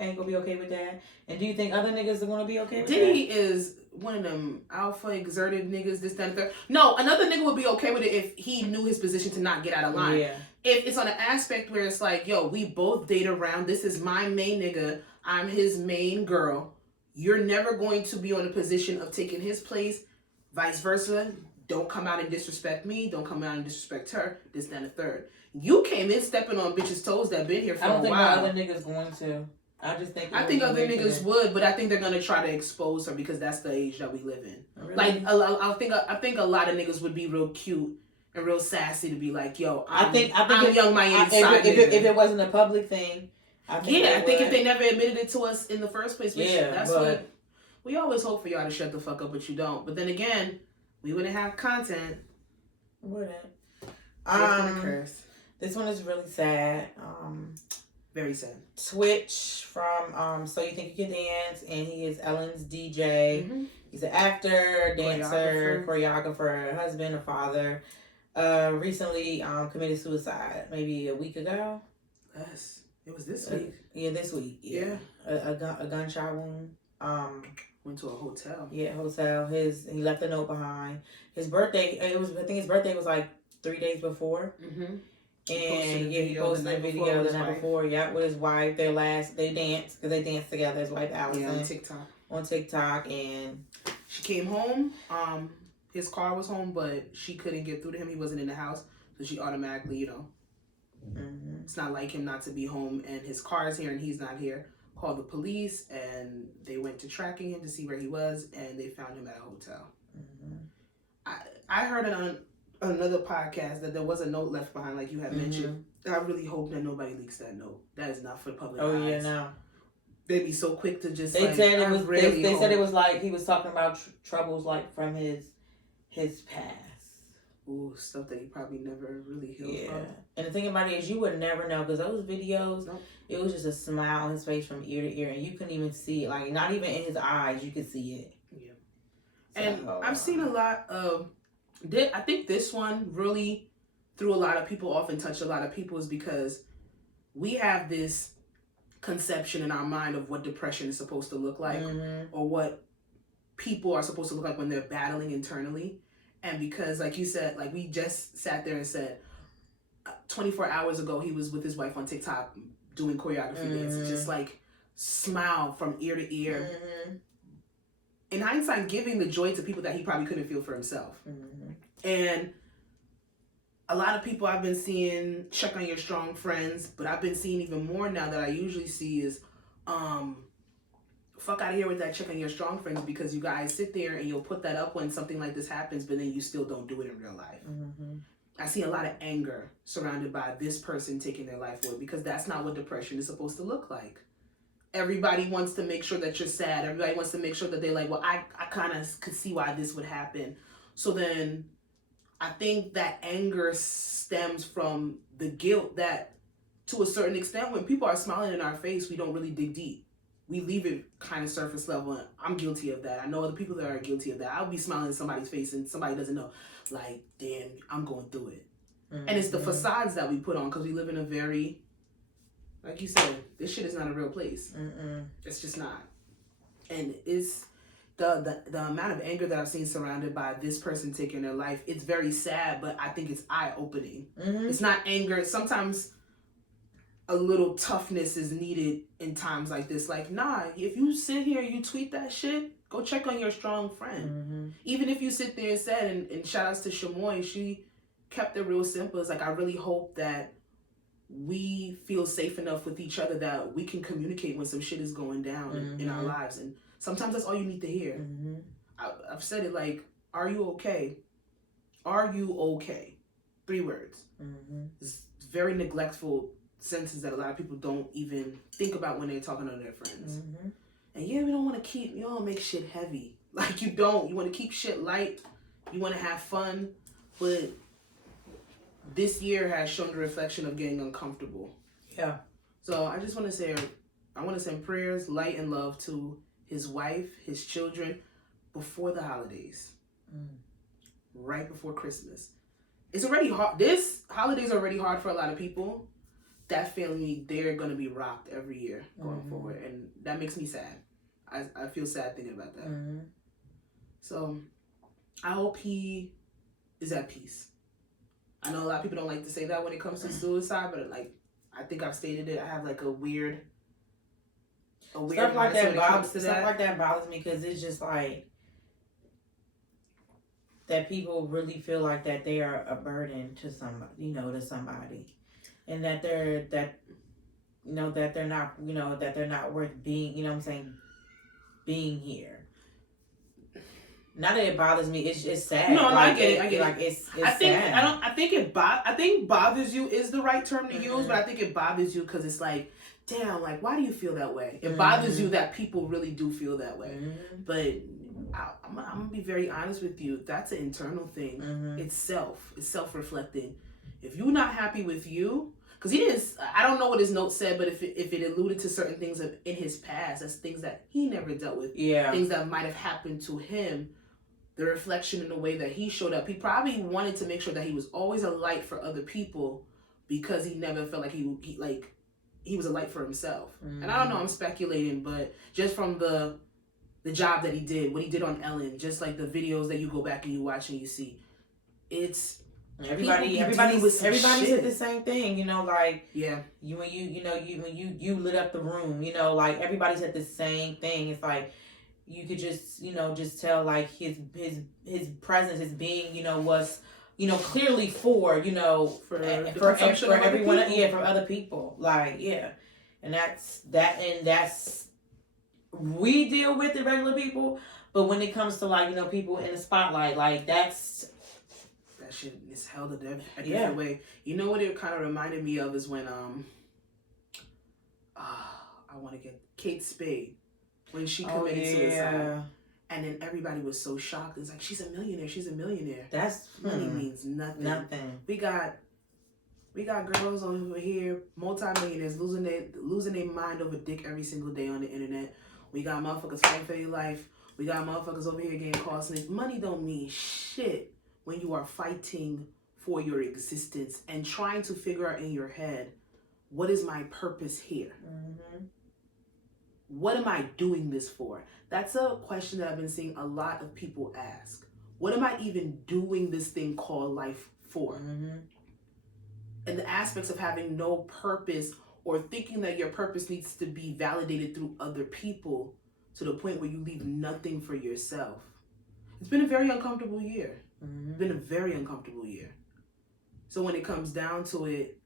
ain't gonna be okay with that. And do you think other niggas are gonna be okay with Diddy that? is one of them alpha exerted niggas, this, that, and third. No, another nigga would be okay with it if he knew his position to not get out of line. Yeah. If it's on an aspect where it's like, yo, we both date around. This is my main nigga. I'm his main girl. You're never going to be on a position of taking his place. Vice versa. Don't come out and disrespect me. Don't come out and disrespect her. This, that, and the third. You came in stepping on bitches' toes that been here for a while. I don't think other niggas going to. I think other niggas would, but I think they're gonna try to expose her because that's the age that we live in. Really? Like, I think a lot of niggas would be real cute and real sassy to be like, yo, I'm Young Miami side nigga. If it wasn't a public thing, I think if they never admitted it to us in the first place, what we always hope for y'all to shut the fuck up, but you don't. But then again, we wouldn't have content. Wouldn't. Curse. This one is really sad. Very sad. Twitch from So You Think You Can Dance, and he is Ellen's DJ. Mm-hmm. He's an actor, dancer, choreographer, husband, a father. Recently committed suicide, maybe a week ago. Yes, it was this week. This week. Yeah. A gunshot wound. Went to a hotel. Yeah, hotel. He left a note behind. His birthday. I think his birthday was like 3 days before. Mm-hmm. And he posted a video the night before. Yeah, with his wife. They danced because they danced together. His wife Allison. Yeah, on TikTok, and she came home. His car was home, but she couldn't get through to him. He wasn't in the house, so she automatically, it's not like him not to be home, and his car is here and he's not here. Called the police, and they went to tracking him to see where he was, and they found him at a hotel. Mm-hmm. I heard it on another podcast that there was a note left behind, like you had mentioned. I really hope that nobody leaks that note. That is not for the public eyes. Oh yeah, no. They'd be so quick to just. They said it was. They said it was like he was talking about troubles like from his past. Ooh, stuff that he probably never really healed from. And the thing about it is, you would never know because those videos, it was just a smile on his face from ear to ear, and you couldn't even see it. Like not even in his eyes, you could see it. Yeah. So, and I've seen a lot of. I think this one really threw a lot of people off and touched a lot of people is because we have this conception in our mind of what depression is supposed to look like or what people are supposed to look like when they're battling internally. And because, like you said, like we just sat there and said 24 hours ago he was with his wife on TikTok doing choreography dances, just like smile from ear to ear. In hindsight, giving the joy to people that he probably couldn't feel for himself. And a lot of people I've been seeing check on your strong friends, but I've been seeing even more now that I usually see is, fuck out of here with that check on your strong friends, because you guys sit there and you'll put that up when something like this happens, but then you still don't do it in real life. Mm-hmm. I see a lot of anger surrounded by this person taking their life away, because that's not what depression is supposed to look like. Everybody wants to make sure that you're sad. Everybody wants to make sure that they're like, well, I kind of could see why this would happen. So then I think that anger stems from the guilt that, to a certain extent, when people are smiling in our face, we don't really dig deep. We leave it kind of surface level. And I'm guilty of that. I know other people that are guilty of that. I'll be smiling in somebody's face and somebody doesn't know. Like, damn, I'm going through it. Mm-hmm. And it's the facades that we put on, because we live in a very, like you said, this shit is not a real place. Mm-mm. It's just not. And it's the amount of anger that I've seen surrounded by this person taking their life. It's very sad, but I think it's eye-opening. Mm-hmm. It's not anger. Sometimes a little toughness is needed in times like this. Like, nah, if you sit here and you tweet that shit, go check on your strong friend. Mm-hmm. Even if you sit there and said, and shout outs to Shamoy, she kept it real simple. It's like, I really hope that we feel safe enough with each other that we can communicate when some shit is going down in our lives. And sometimes that's all you need to hear. Mm-hmm. I've said it like, are you okay? Are you okay? 3 words. Mm-hmm. It's very neglectful sentences that a lot of people don't even think about when they're talking to their friends. Mm-hmm. And yeah, you don't make shit heavy. Like, you don't. You want to keep shit light. You want to have fun. But this year has shown the reflection of getting uncomfortable. Yeah. So I just want to say, I want to send prayers, light, and love to his wife, his children, before the holidays. Right before Christmas. It's already hard. This holiday is already hard for a lot of people. That family, they're going to be rocked every year going forward. And that makes me sad. I feel sad thinking about that. Mm-hmm. So I hope he is at peace. I know a lot of people don't like to say that when it comes to suicide, but like, I think I've stated it. I have like a weird stuff like that bothers me, because it's just like that people really feel like that they are a burden to somebody, to somebody, and that they're not worth being, being here. Not that it bothers me, it's just sad. No, like, I get it. Like, it's sad. I think bothers you is the right term to use, but I think it bothers you because it's like, damn, like, why do you feel that way? It bothers you that people really do feel that way. But I'm gonna be very honest with you. That's an internal thing. It's self-reflecting. If you're not happy with you, because he didn't, I don't know what his note said, but if it alluded to certain things in his past, that's things that he never dealt with. Yeah. Things that might have happened to him. The reflection in the way that he showed up. He probably wanted to make sure that he was always a light for other people, because he never felt like he was a light for himself. And I don't know, I'm speculating, but just from the job that he did, what he did on Ellen, just like the videos that you go back and you watch and you see, it's everybody said the same thing, like, yeah, when you lit up the room, like, everybody said the same thing. It's like, you could just tell, like, his presence, his being, was, clearly for everyone, for other people, like, yeah. And that's we deal with the regular people, but when it comes to, like, people in the spotlight, like, that shit is held a different way. You know what it kind of reminded me of is when I want to get Kate Spade, when she committed suicide, and then everybody was so shocked. It's like, she's a millionaire. That's money means nothing. We got girls over here, multi-millionaires, losing their mind over dick every single day on the internet. We got motherfuckers fighting for their life. We got motherfuckers over here getting caught snitch. Money don't mean shit when you are fighting for your existence and trying to figure out in your head, what is my purpose here? What am I doing this for? That's a question that I've been seeing a lot of people ask. What am I even doing this thing called life for? And the aspects of having no purpose, or thinking that your purpose needs to be validated through other people to the point where you leave nothing for yourself. It's been a very uncomfortable year. It's been a very uncomfortable year. So when it comes down to it,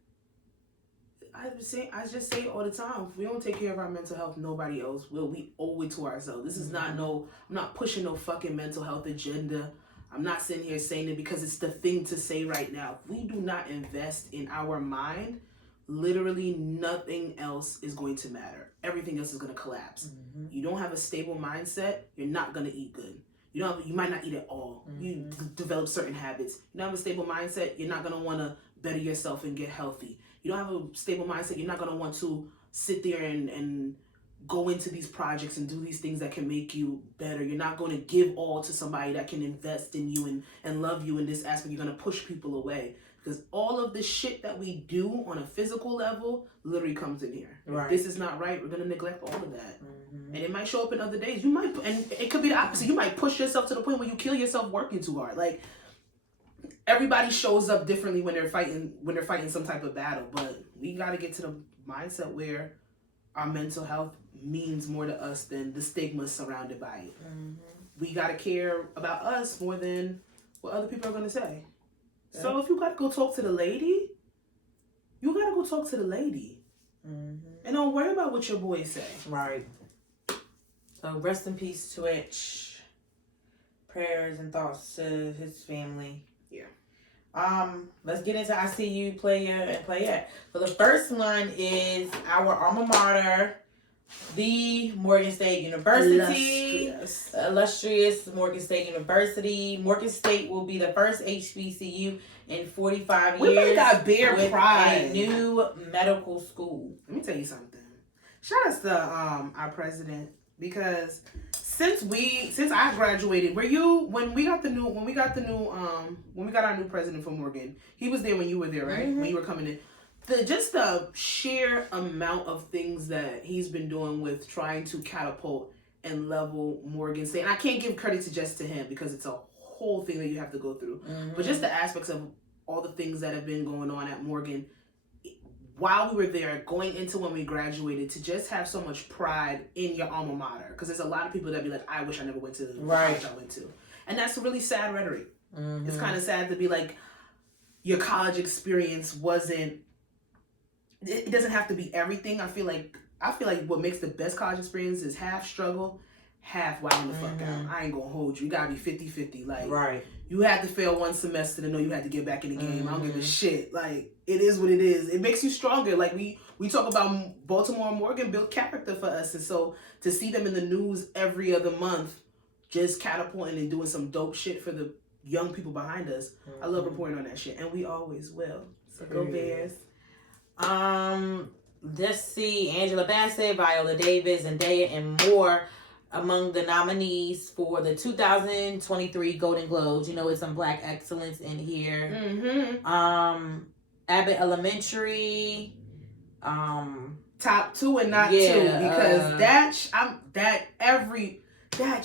I just say it all the time. If we don't take care of our mental health, nobody else will. We owe it to ourselves. This is not I'm not pushing no fucking mental health agenda. I'm not sitting here saying it because it's the thing to say right now. If we do not invest in our mind, literally nothing else is going to matter. Everything else is going to collapse. You don't have a stable mindset, you're not going to eat good. You might not eat at all. You develop certain habits. You don't have a stable mindset, you're not going to want to better yourself and get healthy. You don't have a stable mindset, you're not going to want to sit there and go into these projects and do these things that can make you better. You're not going to give all to somebody that can invest in you and love you in this aspect. You're going to push people away. Because all of the shit that we do on a physical level literally comes in here. Right. If this is not right, we're going to neglect all of that. And it might show up in other days. You might, and it could be the opposite. You might push yourself to the point where you kill yourself working too hard. Like, everybody shows up differently when they're fighting some type of battle. But we got to get to the mindset where our mental health means more to us than the stigma surrounded by it. We got to care about us more than what other people are going to say. Yeah. So if you got to go talk to the lady, you got to go talk to the lady. And don't worry about what your boys say. Right. So rest in peace, Twitch. Prayers and thoughts to his family. Yeah. Let's get into I See You, Player and Playette. So the first one is our alma mater, the Morgan State University. Illustrious Morgan State University. Morgan State will be the first HBCU in 45 years. We got bear pride. A new medical school. Let me tell you something. Shout out to our president, because since I graduated, when we got our new president from Morgan, he was there when you were there, right? When you were coming in. The sheer amount of things that he's been doing with trying to catapult and level Morgan State. And I can't give credit just to him because it's a whole thing that you have to go through. But just the aspects of all the things that have been going on at Morgan while we were there, going into when we graduated, to just have so much pride in your alma mater. Because there's a lot of people that be like, I wish I never went to the college I went to. And that's really sad rhetoric. It's kind of sad to be like, your college experience wasn't, it doesn't have to be everything. I feel like what makes the best college experience is half struggle, half wilding the fuck out. I ain't gonna hold you. You gotta be 50-50. Like, you had to fail one semester to know you had to get back in the game. I don't give a shit. Like, it is what it is. It makes you stronger. Like, we talk about Baltimore and Morgan built character for us. And so to see them in the news every other month, just catapulting and doing some dope shit for the young people behind us, I love reporting on that shit. And we always will. So go Bears. Let's see, Angela Bassett, Viola Davis, Zendaya, and more among the nominees for the 2023 Golden Globes. You know, it's some Black excellence in here. Abbott Elementary. Top 2 and not 2, because that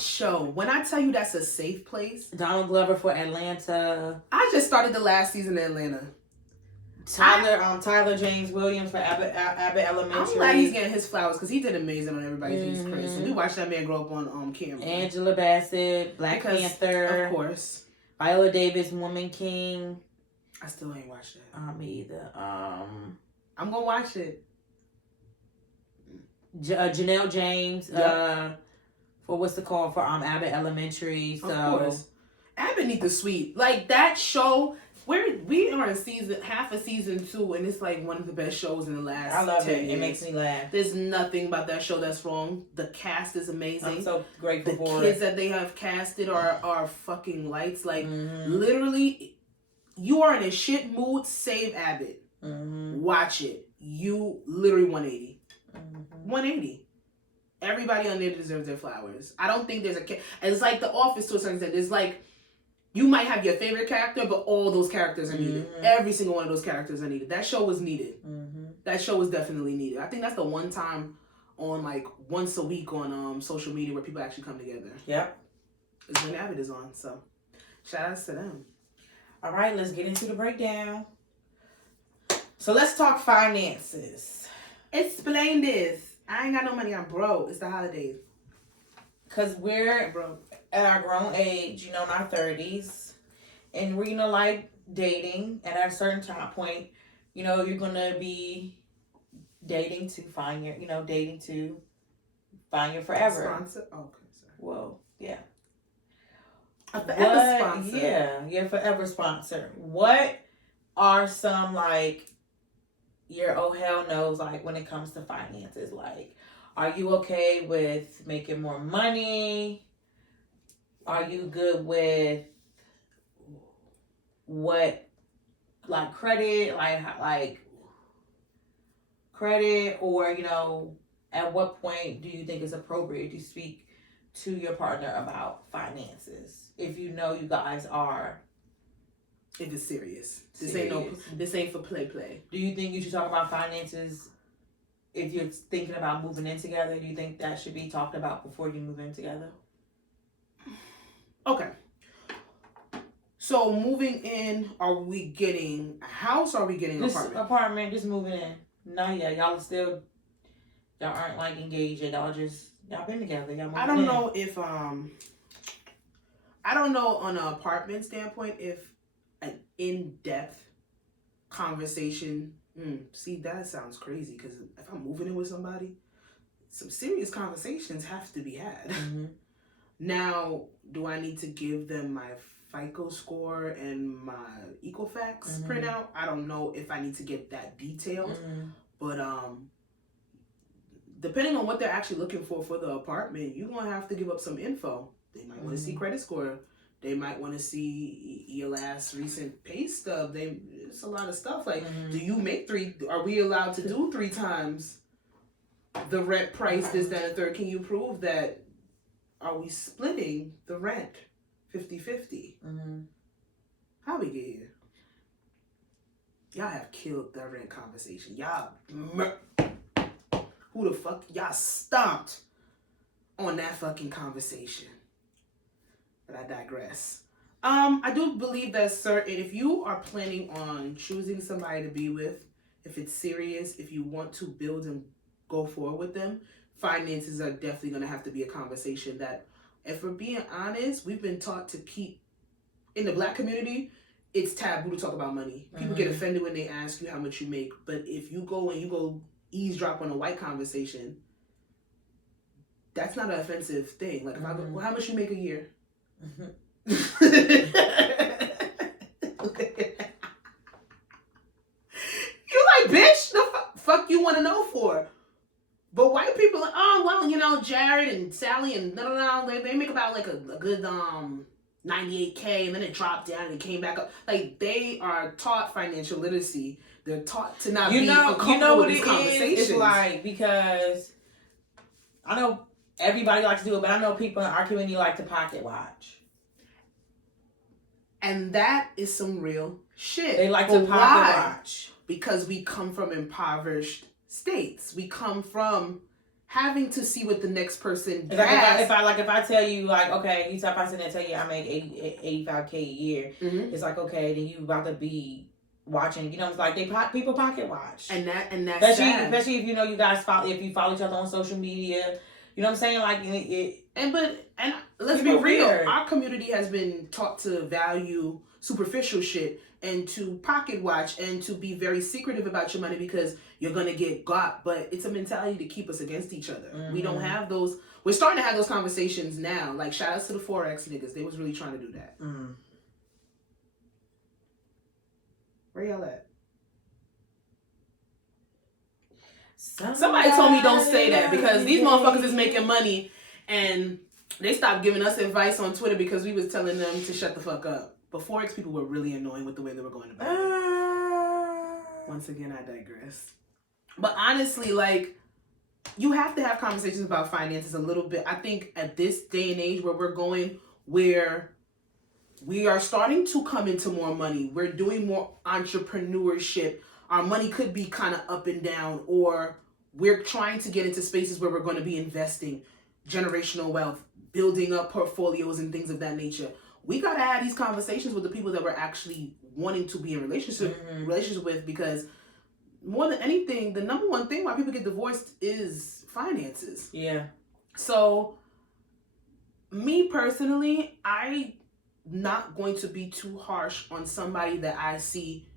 show, when I tell you that's a safe place. Donald Glover for Atlanta. I just started the last season in Atlanta. Tyler James Williams for Abbott Elementary. I'm glad he's getting his flowers because he did amazing on Everybody's Crazy. So we watched that man grow up on camera. Angela Bassett, Black Panther, of course. Viola Davis, Woman King. I still ain't watched that. Me either. I'm gonna watch it. Janelle James. For what's it called for Abbott Elementary. So of course. Abbott need the sweep. Like, that show. We are in half of season 2, and it's like one of the best shows in the last 10 I love it. years. It makes me laugh. There's nothing about that show that's wrong. The cast is amazing. I'm so grateful for it. The kids that they have casted are fucking lights. Like, literally, you are in a shit mood, save Abbott. Watch it. You literally 180. 180. Everybody on there deserves their flowers. I don't think there's it's like The Office to a certain extent. It's like, you might have your favorite character, but all those characters are needed. Every single one of those characters are needed. That show was needed. That show was definitely needed. I think that's the one time on, like, once a week on social media where people actually come together. Yep. It's when Abbott is on. So, shout outs to them. All right, let's get into the breakdown. So let's talk finances. Explain this. I ain't got no money. I'm broke. It's the holidays. Because we're broke. At our grown age, you know, in our 30s, and we're gonna like dating, and at a certain time point, you're gonna be dating to find your, dating to find your forever. Sponsor? Oh, okay, sorry. Well, yeah. A forever sponsor. Yeah, forever sponsor. What are some like your oh hell knows like when it comes to finances? Like, are you okay with making more money? Are you good with what like credit, like credit, or at what point do you think it's appropriate to speak to your partner about finances if you know you guys are, if it's serious? This ain't for play. Do you think you should talk about finances if you're thinking about moving in together? Do you think that should be talked about before you move in together? Okay. So moving in, are we getting a house or are we getting an apartment? Just moving in. Not yet. Y'all aren't like engaged yet. Y'all been together. Y'all I don't know if I don't know on an apartment standpoint if an in-depth conversation. See, that sounds crazy because if I'm moving in with somebody, some serious conversations have to be had. Mm-hmm. Now, do I need to give them my FICO score and my Equifax printout? I don't know if I need to get that detailed, but depending on what they're actually looking for the apartment, you're gonna have to give up some info. They might want to see credit score. They might want to see your last recent pay stub. It's a lot of stuff. Like, do you make are we allowed to do 3 times the rent price, this, that, and third? Can you prove that? Are we splitting the rent 50-50? How we get here? Y'all have killed the rent conversation. Who the fuck? Y'all stomped on that fucking conversation. But I digress. I do believe that if you are planning on choosing somebody to be with, if it's serious, if you want to build and go forward with them, finances are definitely going to have to be a conversation that, if we're being honest, we've been taught to keep, in the Black community, it's taboo to talk about money. People get offended when they ask you how much you make. But if you go eavesdrop on a white conversation, that's not an offensive thing. Like, if I go, well, how much you make a year? You like, bitch, the fuck you want to know for? But white people are like, oh, well, Jared and Sally and they make about like a good 98K, and then it dropped down and it came back up. Like, they are taught financial literacy. They're taught to not be uncomfortable with these conversations. It's like, because I know everybody likes to do it, but I know people in our community like to pocket watch. And that is some real shit. They like to pocket watch. Because we come from impoverished states. We come from having to see what the next person does. If I tell you, like, okay, if I sit there and tell you I make $85K a year, it's like, okay, then you about to be watching, it's like people pocket watch. And that's especially if you guys follow each other on social media. You know what I'm saying? Like, and let's be real. Our community has been taught to value superficial shit and to pocket watch and to be very secretive about your money because you're gonna get got. But it's a mentality to keep us against each other. We don't have those. We're starting to have those conversations now. Like, shout outs to the Forex niggas. They was really trying to do that. Where y'all at? Somebody told me don't say that because these motherfuckers is making money and they stopped giving us advice on Twitter because we was telling them to shut the fuck up. But Forex people were really annoying with the way they were going about it. Once again, I digress. But honestly, like, you have to have conversations about finances a little bit. I think at this day and age where we're going, where we are starting to come into more money, we're doing more entrepreneurship. Our money could be kind of up and down, or we're trying to get into spaces where we're going to be investing generational wealth, building up portfolios and things of that nature. We got to have these conversations with the people that we're actually wanting to be in relationship with, because more than anything, the number one thing why people get divorced is finances. Yeah. So, me personally, I not going to be too harsh on somebody that I see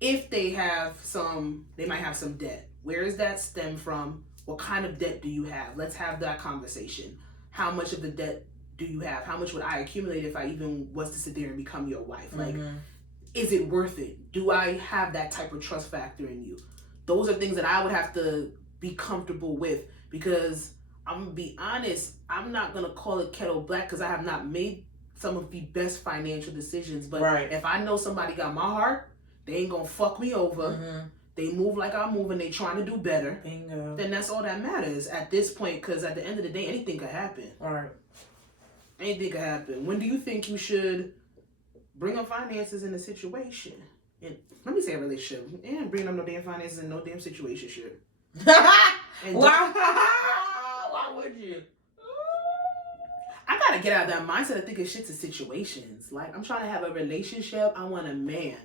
if they might have some debt. Where does that stem from? What kind of debt do you have? Let's have that conversation. How much of the debt do you have? How much would I accumulate if I even was to sit there and become your wife? Like, is it worth it? Do I have that type of trust factor in you? Those are things that I would have to be comfortable with, because I'm going to be honest, I'm not going to call it kettle black because I have not made some of the best financial decisions. But if I know somebody got my heart, they ain't going to fuck me over. They move like I move and they trying to do better. Bingo. Then that's all that matters at this point, because at the end of the day, anything could happen. Right. Anything could happen. When do you think you should bring up finances in a situation? And let me say a relationship. And bringing up no damn finances in no damn situationship. Why would you? I gotta get out of that mindset of thinking shit's in situations. Like, I'm trying to have a relationship. I want a man.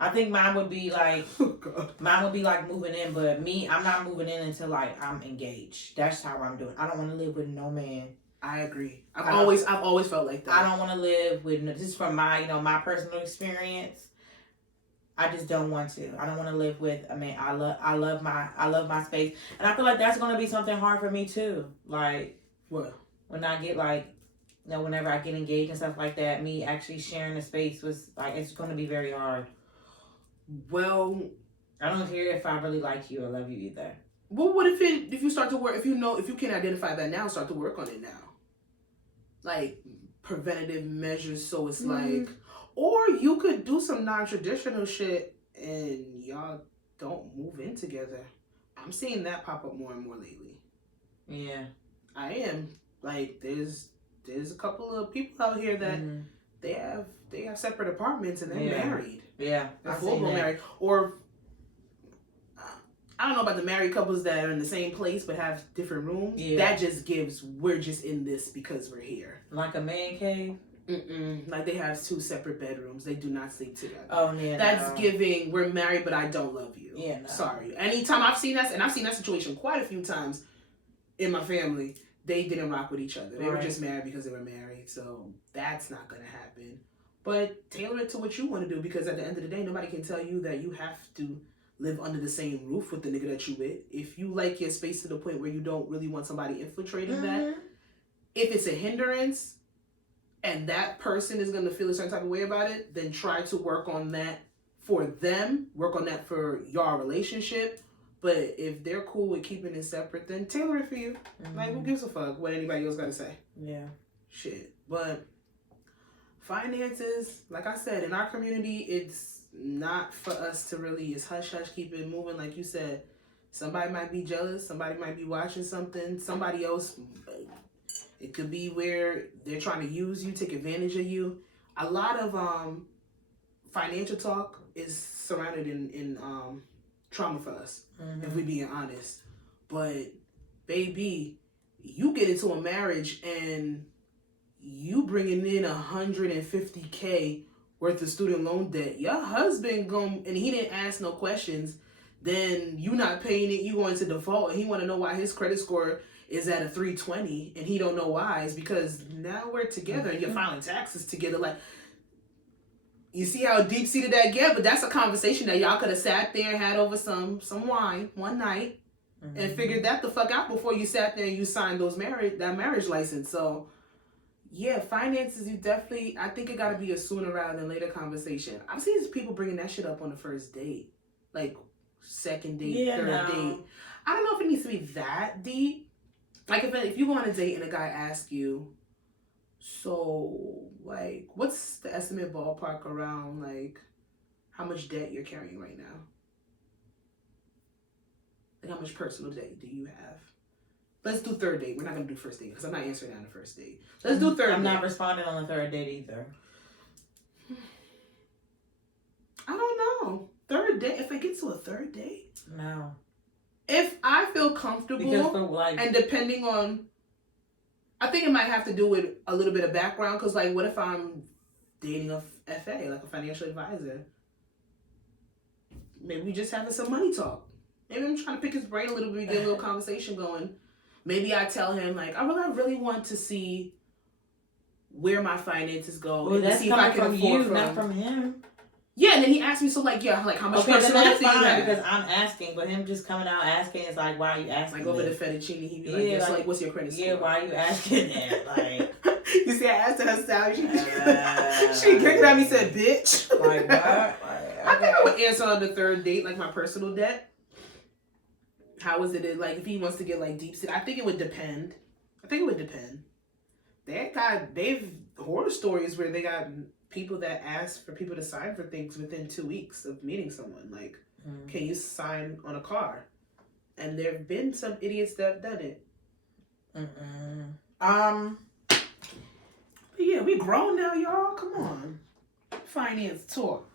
I think mine would be like, moving in, but me, I'm not moving in until like I'm engaged. That's how I'm doing. I don't want to live with no man. I agree. I've always felt like that. I don't want to live with, this is from my, my personal experience. I just don't want to. I don't want to live with a man. I love my space, and I feel like that's gonna be something hard for me too. Like, what? When I get like, whenever I get engaged and stuff like that, me actually sharing the space was like, it's gonna be very hard. Well, I don't care if I really like you or love you either. Well, what if you start to work, if you can identify that now, start to work on it now? Like, preventative measures, so it's like, or you could do some non-traditional shit and y'all don't move in together. I'm seeing that pop up more and more lately. Yeah. I am. Like, there's a couple of people out here that they have separate apartments and they're married. Yeah. They're full-blown married. Or I don't know about the married couples that are in the same place but have different rooms. Yeah. That just gives, we're just in this because we're here. Like a man cave? Like they have 2 separate bedrooms. They do not sleep together. Oh, yeah. That's giving, we're married but I don't love you. Yeah, no. Sorry. Anytime I've seen that, and I've seen that situation quite a few times in my family, they didn't rock with each other. They were just married because they were married. So that's not going to happen. But tailor it to what you want to do, because at the end of the day, nobody can tell you that you have to live under the same roof with the nigga that you with. If you like your space to the point where you don't really want somebody infiltrating that, if it's a hindrance and that person is going to feel a certain type of way about it, then try to work on that for them, work on that for your relationship. But if they're cool with keeping it separate, then tailor it for you. Like, who gives a fuck what anybody else got to say? Yeah. Shit. But finances, like I said, in our community, it's not for us to really, it's hush hush, keep it moving. Like you said, somebody might be jealous, somebody might be watching something, somebody else, it could be where they're trying to use you, take advantage of you. A lot of financial talk is surrounded in trauma for us, if we being honest. But baby, you get into a marriage and you bringing in $150K worth of student loan debt, your husband and he didn't ask no questions, then you not paying it, you going to default, and he want to know why his credit score is at a 320 and he don't know why. It's because now we're together and you're filing taxes together. Like, you see how deep-seated that get? But that's a conversation that y'all could have sat there and had over some wine one night and figured that the fuck out before you sat there and you signed that marriage license. So yeah, finances, you definitely, I think it got to be a sooner rather than later conversation. I've seen people bringing that shit up on the first date. Like, second date, third date. I don't know if it needs to be that deep. Like, if you go on a date and a guy asks you, so, like, what's the estimate ballpark around, like, how much debt you're carrying right now? Like, how much personal debt do you have? Let's do third date. We're not going to do first date because I'm not answering that on the first date. Let's do third date. I'm not responding on the third date either. I don't know. Third date? If it gets to a third date? No. If I feel comfortable and depending on, I think it might have to do with a little bit of background, because, like, what if I'm dating a FA, like a financial advisor? Maybe we just having some money talk. Maybe I'm trying to pick his brain a little bit, get a little conversation going. Maybe I tell him, like, I really want to see where my finances go, Well, and to that's see if I coming can from afford you, not from him. Yeah, and then he asked me, so like, yeah, like how much Okay, then personal that's debt do you fine have? because I'm asking, but him just coming out asking is like, why are you asking? Like over me? the fettuccine, he'd be like, yeah, so like, what's your credit score? Yeah, why are you asking that? Like, you see, I asked her salary. She giggled at me, and said, "Bitch." Like what? Like, I think I would answer on the third date, like my personal debt. How is it? Like if he wants to get like deep sea, I think it would depend. They've horror stories where they got people that ask for people to sign for things within 2 weeks of meeting someone. Like, can you sign on a car? And there have been some idiots that have done it. But yeah, we grown now, y'all. Come on. Finance talk.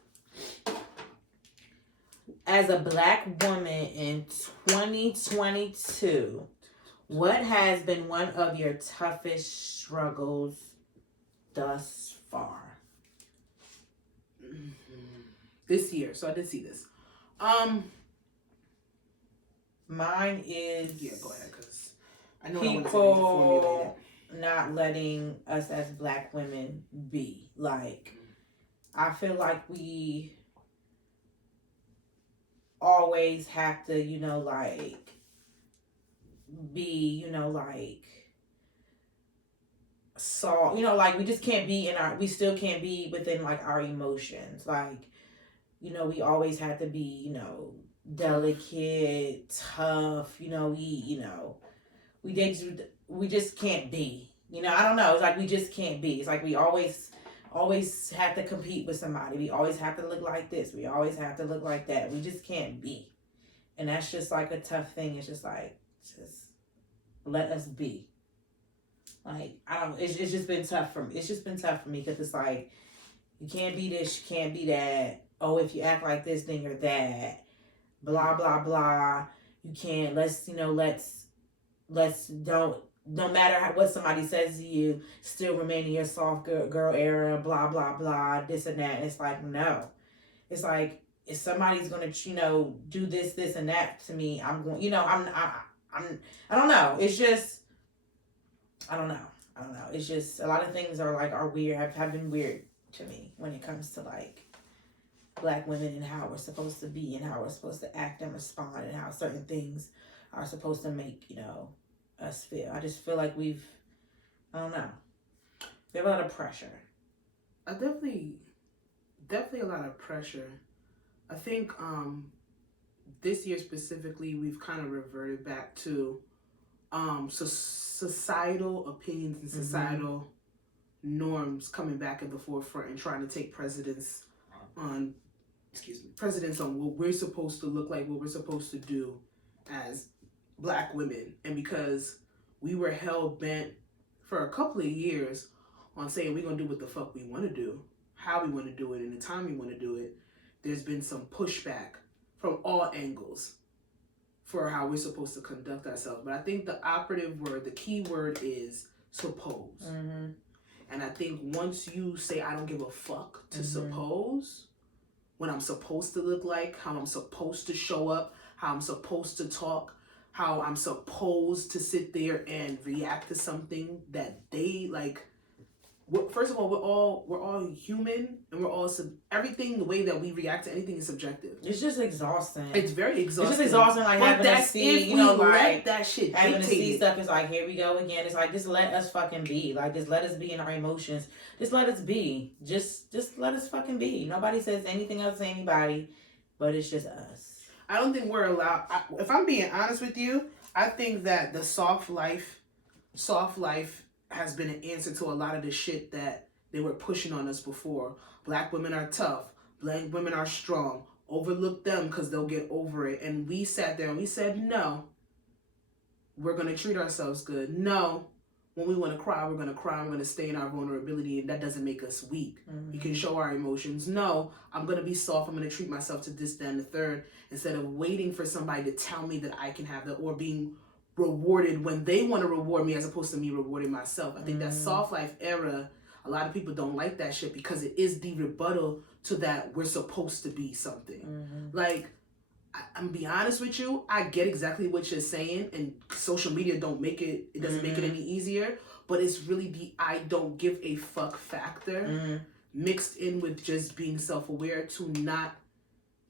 As a Black woman in 2022, what has been one of your toughest struggles thus far? This year, so I did see this. Mine is go ahead, cause I know people not letting us as Black women be. Like, I feel like we always have to, like, be, like, so, like, we just can't be we still can't be within, like, our emotions. Like, we always have to be, delicate, tough, we just can't be. I don't know. It's like we just can't be. It's like we always have to compete with somebody. We always have to look like this. We always have to look like that. We just can't be. And that's just like a tough thing. It's just like, just let us be. Like, it's just been tough for me. It's just been tough for me because it's like, you can't be this, you can't be that. Oh, if you act like this, then you're that. Blah, blah, blah. You can't, no matter what somebody says to you, still remain in your soft girl era, blah, blah, blah, this and that. And it's like, no. It's like, if somebody's going to, do this, and that to me, I'm going, I don't know. It's just, I don't know. It's just, a lot of things are weird, have been weird to me when it comes to, like, Black women and how we're supposed to be and how we're supposed to act and respond and how certain things are supposed to make, us feel. I just feel like I don't know. We have a lot of pressure. Definitely a lot of pressure. I think this year specifically, we've kind of reverted back to societal opinions and societal norms coming back at the forefront and trying to take precedence on what we're supposed to look like, what we're supposed to do as Black women. And because we were hell-bent for a couple of years on saying we're going to do what the fuck we want to do, how we want to do it, and the time we want to do it, there's been some pushback from all angles for how we're supposed to conduct ourselves. But I think the operative word, the key word is suppose. And I think once you say, I don't give a fuck to suppose, what I'm supposed to look like, how I'm supposed to show up, how I'm supposed to talk, how I'm supposed to sit there and react to something that they like. First of all, we're all human, and we're all everything. The way that we react to anything is subjective. It's just exhausting. It's very exhausting. It's just exhausting, like, but having to see, let that shit having dictate to see stuff. It's like, here we go again. It's like, just let us fucking be. Like, just let us be in our emotions. Just let us be. Just let us fucking be. Nobody says anything else to anybody, but it's just us. I don't think we're allowed. If I'm being honest with you, I think that the soft life has been an answer to a lot of the shit that they were pushing on us before. Black women are tough. Black women are strong. Overlook them because they'll get over it. And we sat there and we said, no, we're going to treat ourselves good. No, when we want to cry, we're going to cry. We're going to stay in our vulnerability, and that doesn't make us weak. We can show our emotions. No, I'm going to be soft. I'm going to treat myself to this, that, and the third, instead of waiting for somebody to tell me that I can have that, or being rewarded when they want to reward me as opposed to me rewarding myself. I think that soft life era, a lot of people don't like that shit because it is the rebuttal to that we're supposed to be something. Like, I'm be honest with you, I get exactly what you're saying, and social media doesn't make it any easier, but it's really the I don't give a fuck factor mixed in with just being self-aware to not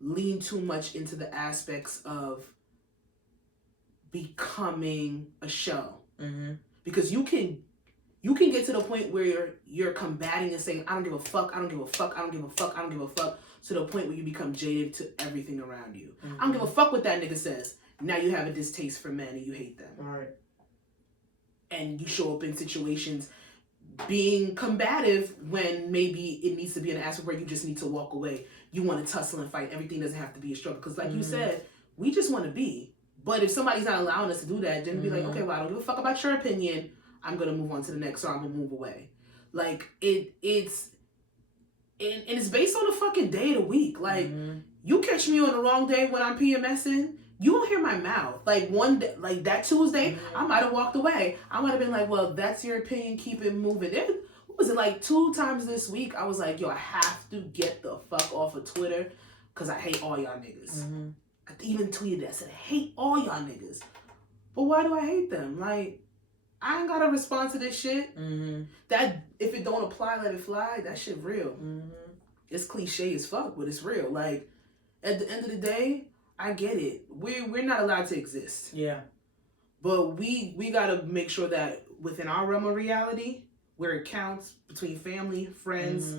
lean too much into the aspects of becoming a shell. Because you can get to the point where you're combating and saying, I don't give a fuck, I don't give a fuck, I don't give a fuck, I don't give a fuck, to the point where you become jaded to everything around you. I don't give a fuck what that nigga says. Now you have a distaste for men and you hate them. All right. And you show up in situations being combative when maybe it needs to be an aspect where you just need to walk away. You want to tussle and fight. Everything doesn't have to be a struggle. Because like you said, we just want to be. But if somebody's not allowing us to do that, then be like, okay, well, I don't give a fuck about your opinion. I'm going to move on to the next, or I'm going to move away. Like, it's based on the fucking day of the week. Like, you catch me on the wrong day when I'm PMSing, you won't hear my mouth. Like, one day, like that Tuesday, I might have walked away. I might have been like, well, that's your opinion, keep it moving. What was it, like 2 times this week? I was like, yo, I have to get the fuck off of Twitter because I hate all y'all niggas. I even tweeted that. I said, I hate all y'all niggas. But why do I hate them? Like, I ain't got to respond to this shit. That, if it don't apply, let it fly. That shit real. It's cliche as fuck, but it's real. Like, at the end of the day, I get it. We're not allowed to exist. Yeah. But we got to make sure that within our realm of reality, where it counts, between family, friends,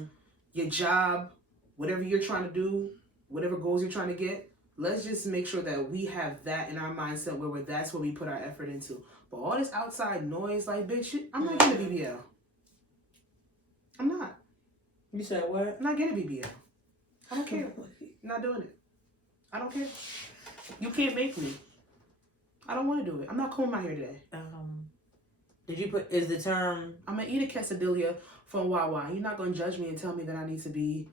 your job, whatever you're trying to do, whatever goals you're trying to get, let's just make sure that we have that in our mindset where that's what we put our effort into. But all this outside noise, like, bitch, I'm not getting a BBL. I'm not. You said what? I'm not getting a BBL. I don't care. I'm not doing it. I don't care. You can't make me. I don't want to do it. I'm not combing my hair today. Did you put, is the term... I'm going to eat a quesadilla from Wawa. You're not going to judge me and tell me that I need to be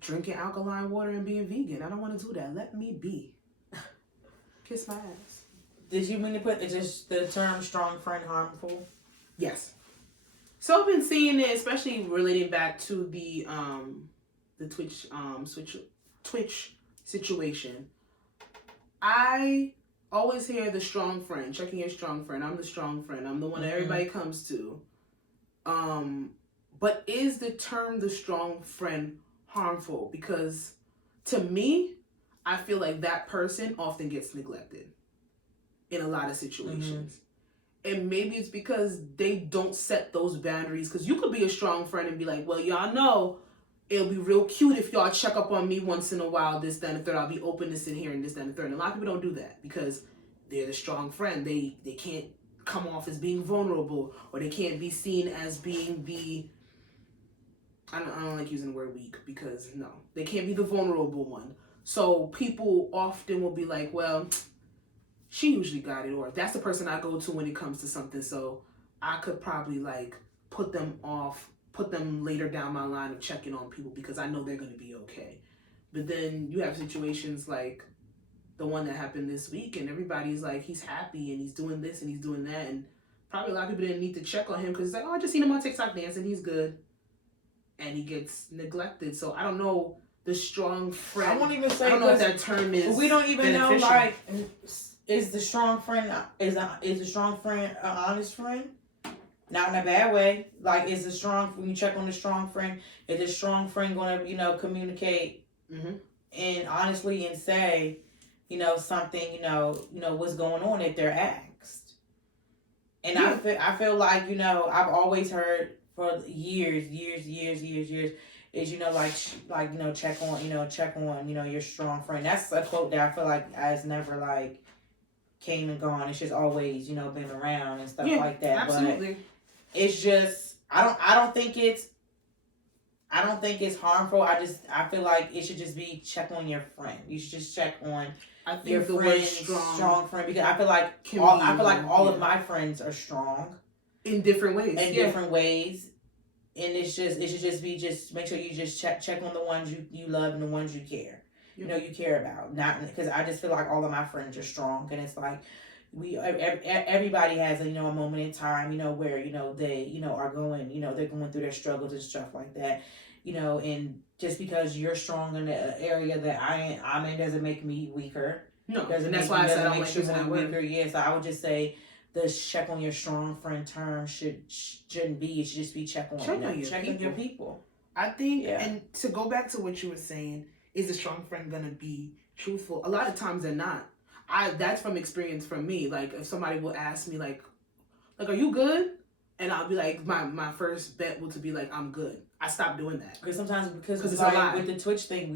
drinking alkaline water and being vegan. I don't want to do that. Let me be. Kiss my ass. Did you mean to put just the term strong friend harmful? Yes. So I've been seeing it, especially relating back to the Twitch situation. I always hear the strong friend, checking your strong friend. I'm the strong friend. I'm the one that everybody comes to. But is the term the strong friend harmful? Because to me, I feel like that person often gets neglected in a lot of situations. And maybe it's because they don't set those boundaries. Because you could be a strong friend and be like, well, y'all know it'll be real cute if y'all check up on me once in a while, this, that, and the third. I'll be open to sit here and this, that, and the third. And a lot of people don't do that because they're the strong friend. They can't come off as being vulnerable, or they can't be seen as being the... I don't like using the word weak because, no. They can't be the vulnerable one. So people often will be like, well... she usually got it, or that's the person I go to when it comes to something, so I could probably like put them later down my line of checking on people because I know they're going to be okay. But then you have situations like the one that happened this week, and everybody's like, he's happy and he's doing this and he's doing that, and probably a lot of people didn't need to check on him because it's like, oh, I just seen him on TikTok dancing, he's good, and he gets neglected. So I don't know the strong friend. I won't even say, I don't know if that term is we don't even beneficial. know, like, is the strong friend is the strong friend an honest friend? Not in a bad way. Like, is the strong, when you check on the strong friend, is the strong friend going to, communicate and honestly and say, something, what's going on if they're asked? And yeah. I feel like, I've always heard for years, is, check on, your strong friend. That's a quote that I feel like has never, like, came and gone. It's just always, been around and stuff like that. Absolutely. But it's just, I don't think it's harmful. I feel like it should just be check on your friend. You should just check on your friend's strong friend, because I feel like all of my friends are strong in different ways. Different ways. And it should just be, just make sure you just check on the ones you love and the ones you care. You care about. Not because I just feel like all of my friends are strong, and it's like everybody has a moment in time where they are going they're going through their struggles and stuff like that, and just because you're strong in the area that I'm in doesn't make me weaker. No, and that's why I said I don't like using that word. Yes, I would just say the check on your strong friend term shouldn't be. It should just be check on your people. I think, and to go back to what you were saying, is a strong friend gonna be truthful? A lot of times they're not. That's from experience from me. Like if somebody will ask me like, are you good? And I'll be like, my first bet will to be like, I'm good. I stopped doing that. Because sometimes because it's like with the Twitch thing,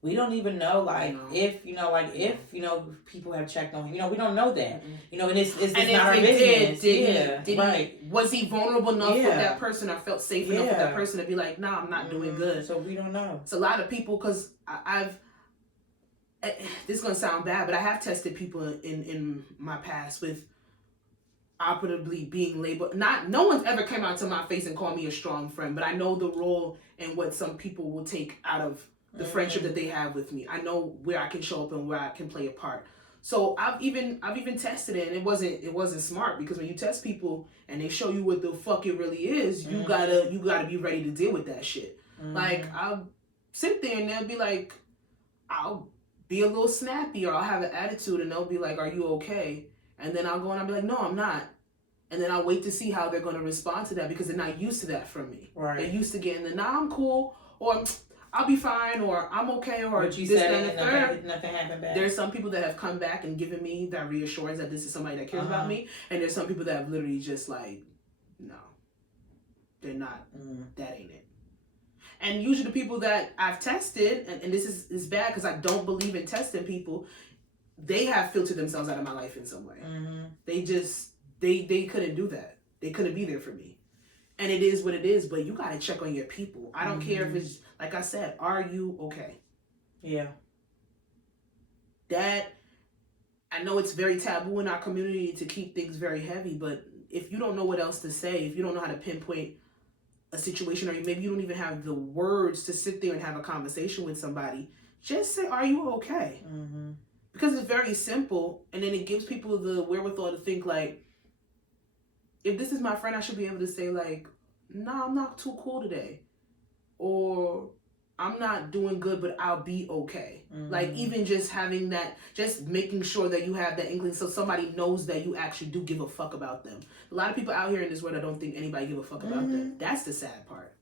we don't even know if people have checked on him. We don't know that. And it's not our business. Was he vulnerable enough with that person? I felt safe enough with that person to be like, nah, I'm not doing good. So we don't know. It's a lot of people because this is gonna sound bad, but I have tested people in my past with operatively being labeled. No one's ever came out to my face and called me a strong friend, but I know the role and what some people will take out of the friendship that they have with me. I know where I can show up and where I can play a part. So I've even tested it, and it wasn't smart, because when you test people and they show you what the fuck it really is, you gotta be ready to deal with that shit. Like I'll sit there and they'll be like, I'll be a little snappy or I'll have an attitude and they'll be like, are you okay? And then I'll go and I'll be like, no, I'm not. And then I'll wait to see how they're going to respond to that, because they're not used to that from me. Right. They're used to getting the, nah, I'm cool, or I'll be fine, or I'm okay, or what you this, said, that, and the third. Nothing happened back. There's some people that have come back and given me that reassurance that this is somebody that cares about me. And there's some people that have literally just like, no, they're not. That ain't it. And usually the people that I've tested, and this is bad because I don't believe in testing people, they have filtered themselves out of my life in some way. They just, they couldn't do that. They couldn't be there for me. And it is what it is, but you got to check on your people. I don't care if it's, like I said, are you okay? Yeah. That, I know it's very taboo in our community to keep things very heavy, but if you don't know what else to say, if you don't know how to pinpoint a situation, or maybe you don't even have the words to sit there and have a conversation with somebody, just say, are you okay? Because it's very simple, and then it gives people the wherewithal to think like, if this is my friend, I should be able to say like, nah, I'm not too cool today, or I'm not doing good, but I'll be okay. Like even just having that, just making sure that you have that inkling so somebody knows that you actually do give a fuck about them. A lot of people out here in this world, I don't think anybody give a fuck about them. That's the sad part.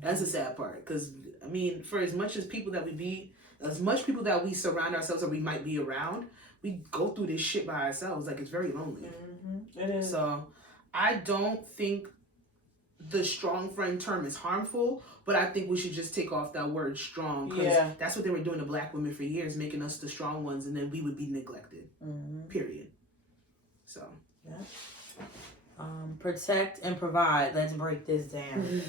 That's the sad part. Because, I mean, for as much people that we surround ourselves or we might be around, we go through this shit by ourselves. Like, it's very lonely. It is. So, I don't think the strong friend term is harmful, but I think we should just take off that word strong, because that's what they were doing to black women for years, making us the strong ones, and then we would be neglected. Period. So protect and provide. Let's break this down.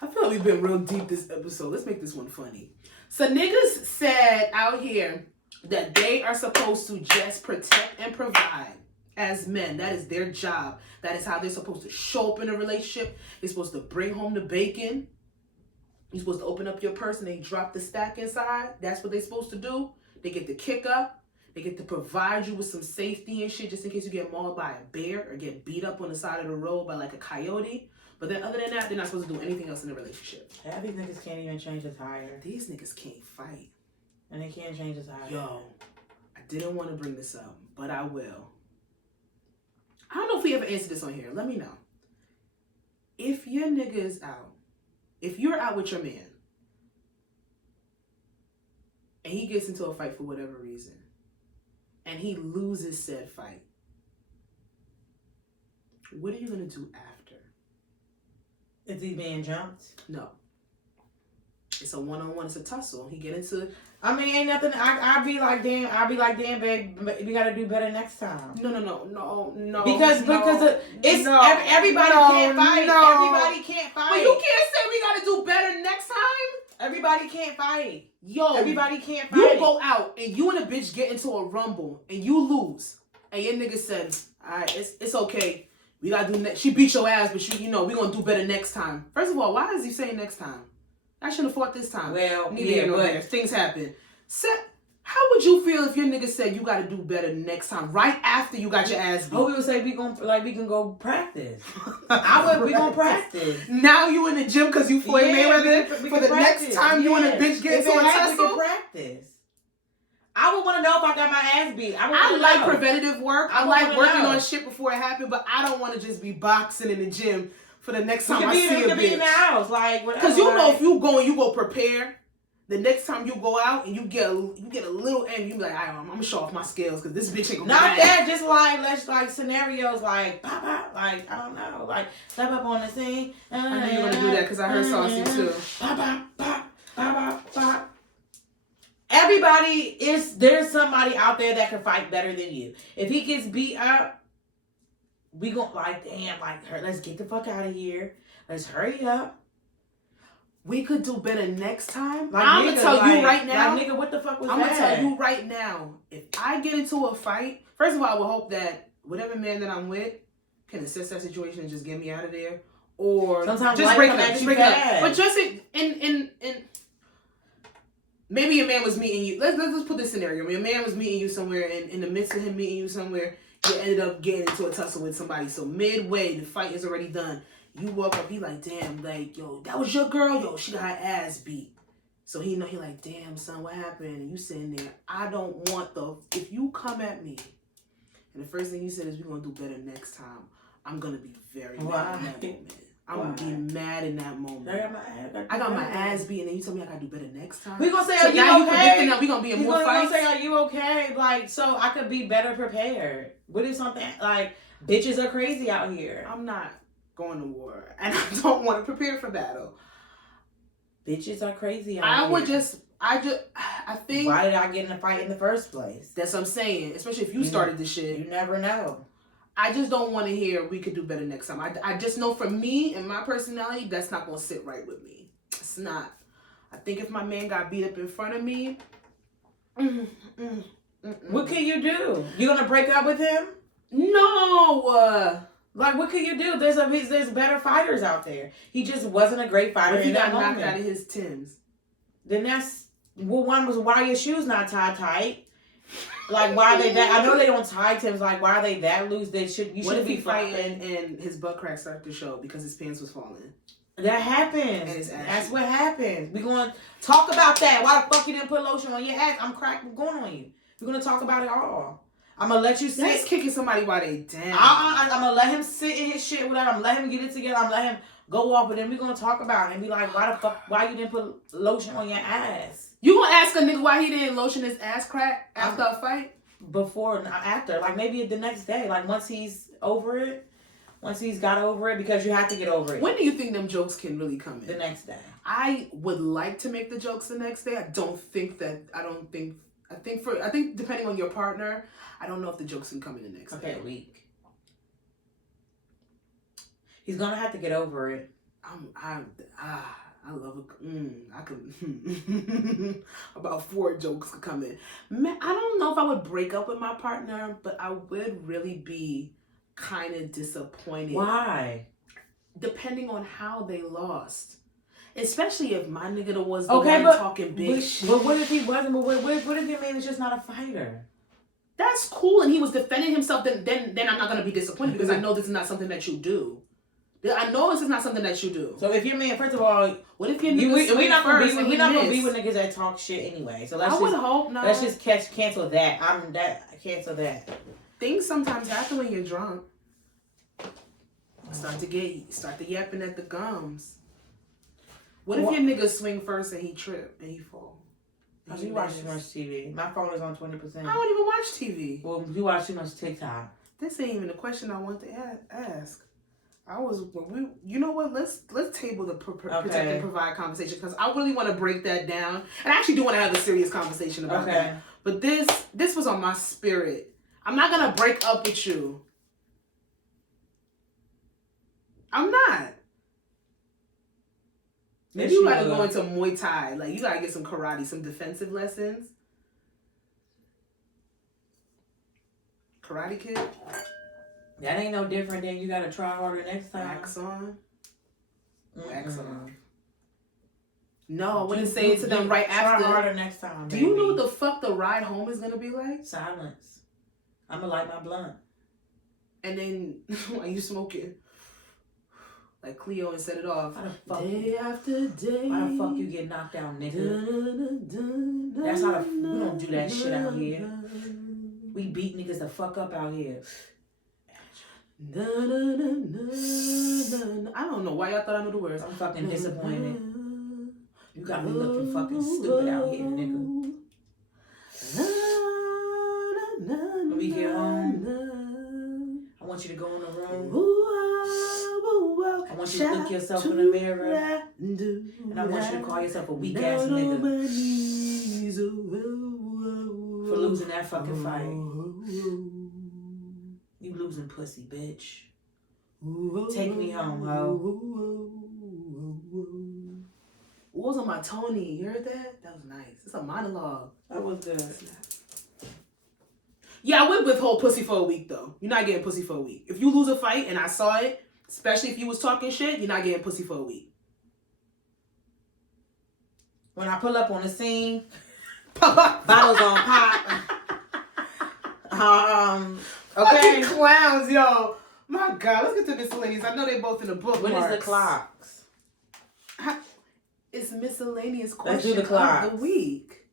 I feel like we've been real deep this episode. Let's make this one funny. So niggas said out here that they are supposed to just protect and provide. As men, that is their job. That is how they're supposed to show up in a relationship. They're supposed to bring home the bacon. You're supposed to open up your purse and they drop the stack inside. That's what they're supposed to do. They get to kick up. They get to provide you with some safety and shit, just in case you get mauled by a bear or get beat up on the side of the road by like a coyote. But then other than that, they're not supposed to do anything else in the relationship. Half these niggas can't even change a tire. These niggas can't fight. And they can't change a tire. Yo, I didn't want to bring this up, but I will. I don't know if we ever answered this on here. Let me know. If your nigga is out, if you're out with your man, and he gets into a fight for whatever reason, and he loses said fight, what are you going to do after? Is he being jumped? No. It's a one-on-one. It's a tussle. He get into... I mean, ain't nothing. I'll be like, damn, babe, we gotta do better next time. No. Because everybody can't fight. Everybody can't fight. But you can't say we gotta do better next time. Everybody can't fight. Yo, everybody can't fight. You go out and you and a bitch get into a rumble and you lose, and your nigga said, "All right, it's okay. We gotta do next." She beat your ass, but we gonna do better next time. First of all, why is he saying next time? I should have fought this time. Well, but things happen. How would you feel if your nigga said you got to do better next time, right after you got your ass beat? Oh, we would say we can go practice. We gonna practice. Now you in the gym because you Floyd Mayweather for the practice. Next time you and a bitch get into a tussle. We can practice. I would want to know if I got my ass beat. I like preventative work. I like working know. on shit before it happened, but I don't want to just be boxing in the gym for the next time I see a bitch. You could be in the house, like whatever. Because you know if you go and you go prepare, the next time you go out and you get a little angry, you be like, I'm gonna show off my skills because this bitch ain't gonna. Not that, just like let's like scenarios like pop pop, like I don't know, like step up on the scene. I know you're gonna do that because I heard Saucy too. Pop pop pop pop pop pop. Everybody there's somebody out there that can fight better than you. If he gets beat up, we gon' like damn, like let's get the fuck out of here. Let's hurry up. We could do better next time. Like, I'm gonna tell you right now. Like, nigga, what the fuck was I'm that? gonna tell you right now. If I get into a fight, first of all, I would hope that whatever man that I'm with can assess that situation and just get me out of there, or sometimes just break it up. Just break it up. But just in maybe your man was meeting you. Let's put this scenario. Your man was meeting you somewhere, and in the midst of him meeting you somewhere, you ended up getting into a tussle with somebody. So midway, the fight is already done. You walk up, he like, damn, like, yo, that was your girl? Yo, she got her ass beat. So he like, damn, son, what happened? And you sitting there. I don't want if you come at me, and the first thing you said is, we're going to do better next time, I'm going to be very mad in that moment. I'm going to be mad in that moment. I got my ass beat, and then you tell me I got to do better next time? We going to say, so are you now okay? You predicting that we going to be in more fights? Say, are you okay? Like, so I could be better prepared. What is something, like, bitches are crazy out here. I'm not going to war, and I don't want to prepare for battle. Bitches are crazy out here. I think. Why did I get in a fight in the first place? That's what I'm saying. Especially if you started this shit. You never know. I just don't want to hear we could do better next time. I just know for me and my personality, that's not going to sit right with me. It's not. I think if my man got beat up in front of me. What can you do? You going to break up with him? No. Like, what can you do? There's better fighters out there. He just wasn't a great fighter. If he got knocked out of his Timbs. Then one was why your shoes not tied tight. Like, why are they that? I know they don't tie Timbs. Like, why are they that loose? You should be fighting. And his butt crack started to show because his pants was falling. That happens. That's what happens. We're going to talk about that. Why the fuck you didn't put lotion on your ass? I'm going on you. We're going to talk about it all. I'm going to let you sit. That's kicking somebody while they down. I'm going to let him sit in his shit, whatever. I'm going to let him get it together. I'm going to let him go off, but then we're going to talk about it and be like, why you didn't put lotion on your ass? You going to ask a nigga why he didn't lotion his ass crack after a fight? Before and after. Like, maybe the next day. Like, once he's over it. Once he's got over it, because you have to get over it. When do you think them jokes can really come in? The next day. I would like to make the jokes the next day. I think depending on your partner, I don't know if the jokes can come in the next day. Okay, a week. He's gonna have to get over it. I love I could about 4 jokes could come in. Man, I don't know if I would break up with my partner, but I would really be kind of disappointed. Why? Depending on how they lost. Especially if my nigga was the one talking big shit. But what if he wasn't? But what if your man is just not a fighter? That's cool, and he was defending himself. Then I'm not gonna be disappointed because I know this is not something that you do. I know this is not something that you do. So if your man, first of all, what if your nigga we're not gonna be with niggas that talk shit anyway. So I would hope not. Let's just cancel that. Cancel that. Things sometimes happen when you're drunk. Start to yapping at the gums. What if your nigga swing first and he trip and he fall? Because you watch too much TV. My phone is on 20%. I don't even watch TV. Well, you watch too much TikTok. This ain't even the question I want to ask. You know what? Let's table the protect and provide conversation because I really want to break that down, and I actually do want to have a serious conversation about that. But this was on my spirit. I'm not gonna break up with you. I'm not. Maybe you gotta go into Muay Thai. Like, you gotta get some karate, some defensive lessons. Karate Kid. That ain't no different than you gotta try harder next time. Wax on. Wax off. No, I wouldn't say it to them right after. Try harder next time. Do you know what the fuck the ride home is gonna be like? Silence. I'm gonna light my blunt. And then, while you smoking, like Cleo and set it off. Why the fuck Day after day. Why the fuck you get knocked out, nigga? That's how we don't do that shit out here. We beat niggas the fuck up out here. I don't know why y'all thought I knew the words. I'm fucking disappointed. You got me looking fucking stupid out here, nigga. When we get home, I want you to go in the room. I want you to look yourself in the mirror. And I want you to call yourself a weak ass nigga for losing that fucking fight. You losing pussy, bitch. Take me home, ho. What was on my Tony? You heard that? That was nice. It's a monologue. That was good. Yeah, I would withhold pussy for a week, though. You're not getting pussy for a week. If you lose a fight and I saw it, especially if you was talking shit, you're not getting pussy for a week. When I pull up on the scene, bottles on pop. Okay. Fucking clowns, yo. My God, let's get to miscellaneous. I know they both in the book. When is the clocks? It's miscellaneous question Let's do the clocks of the week.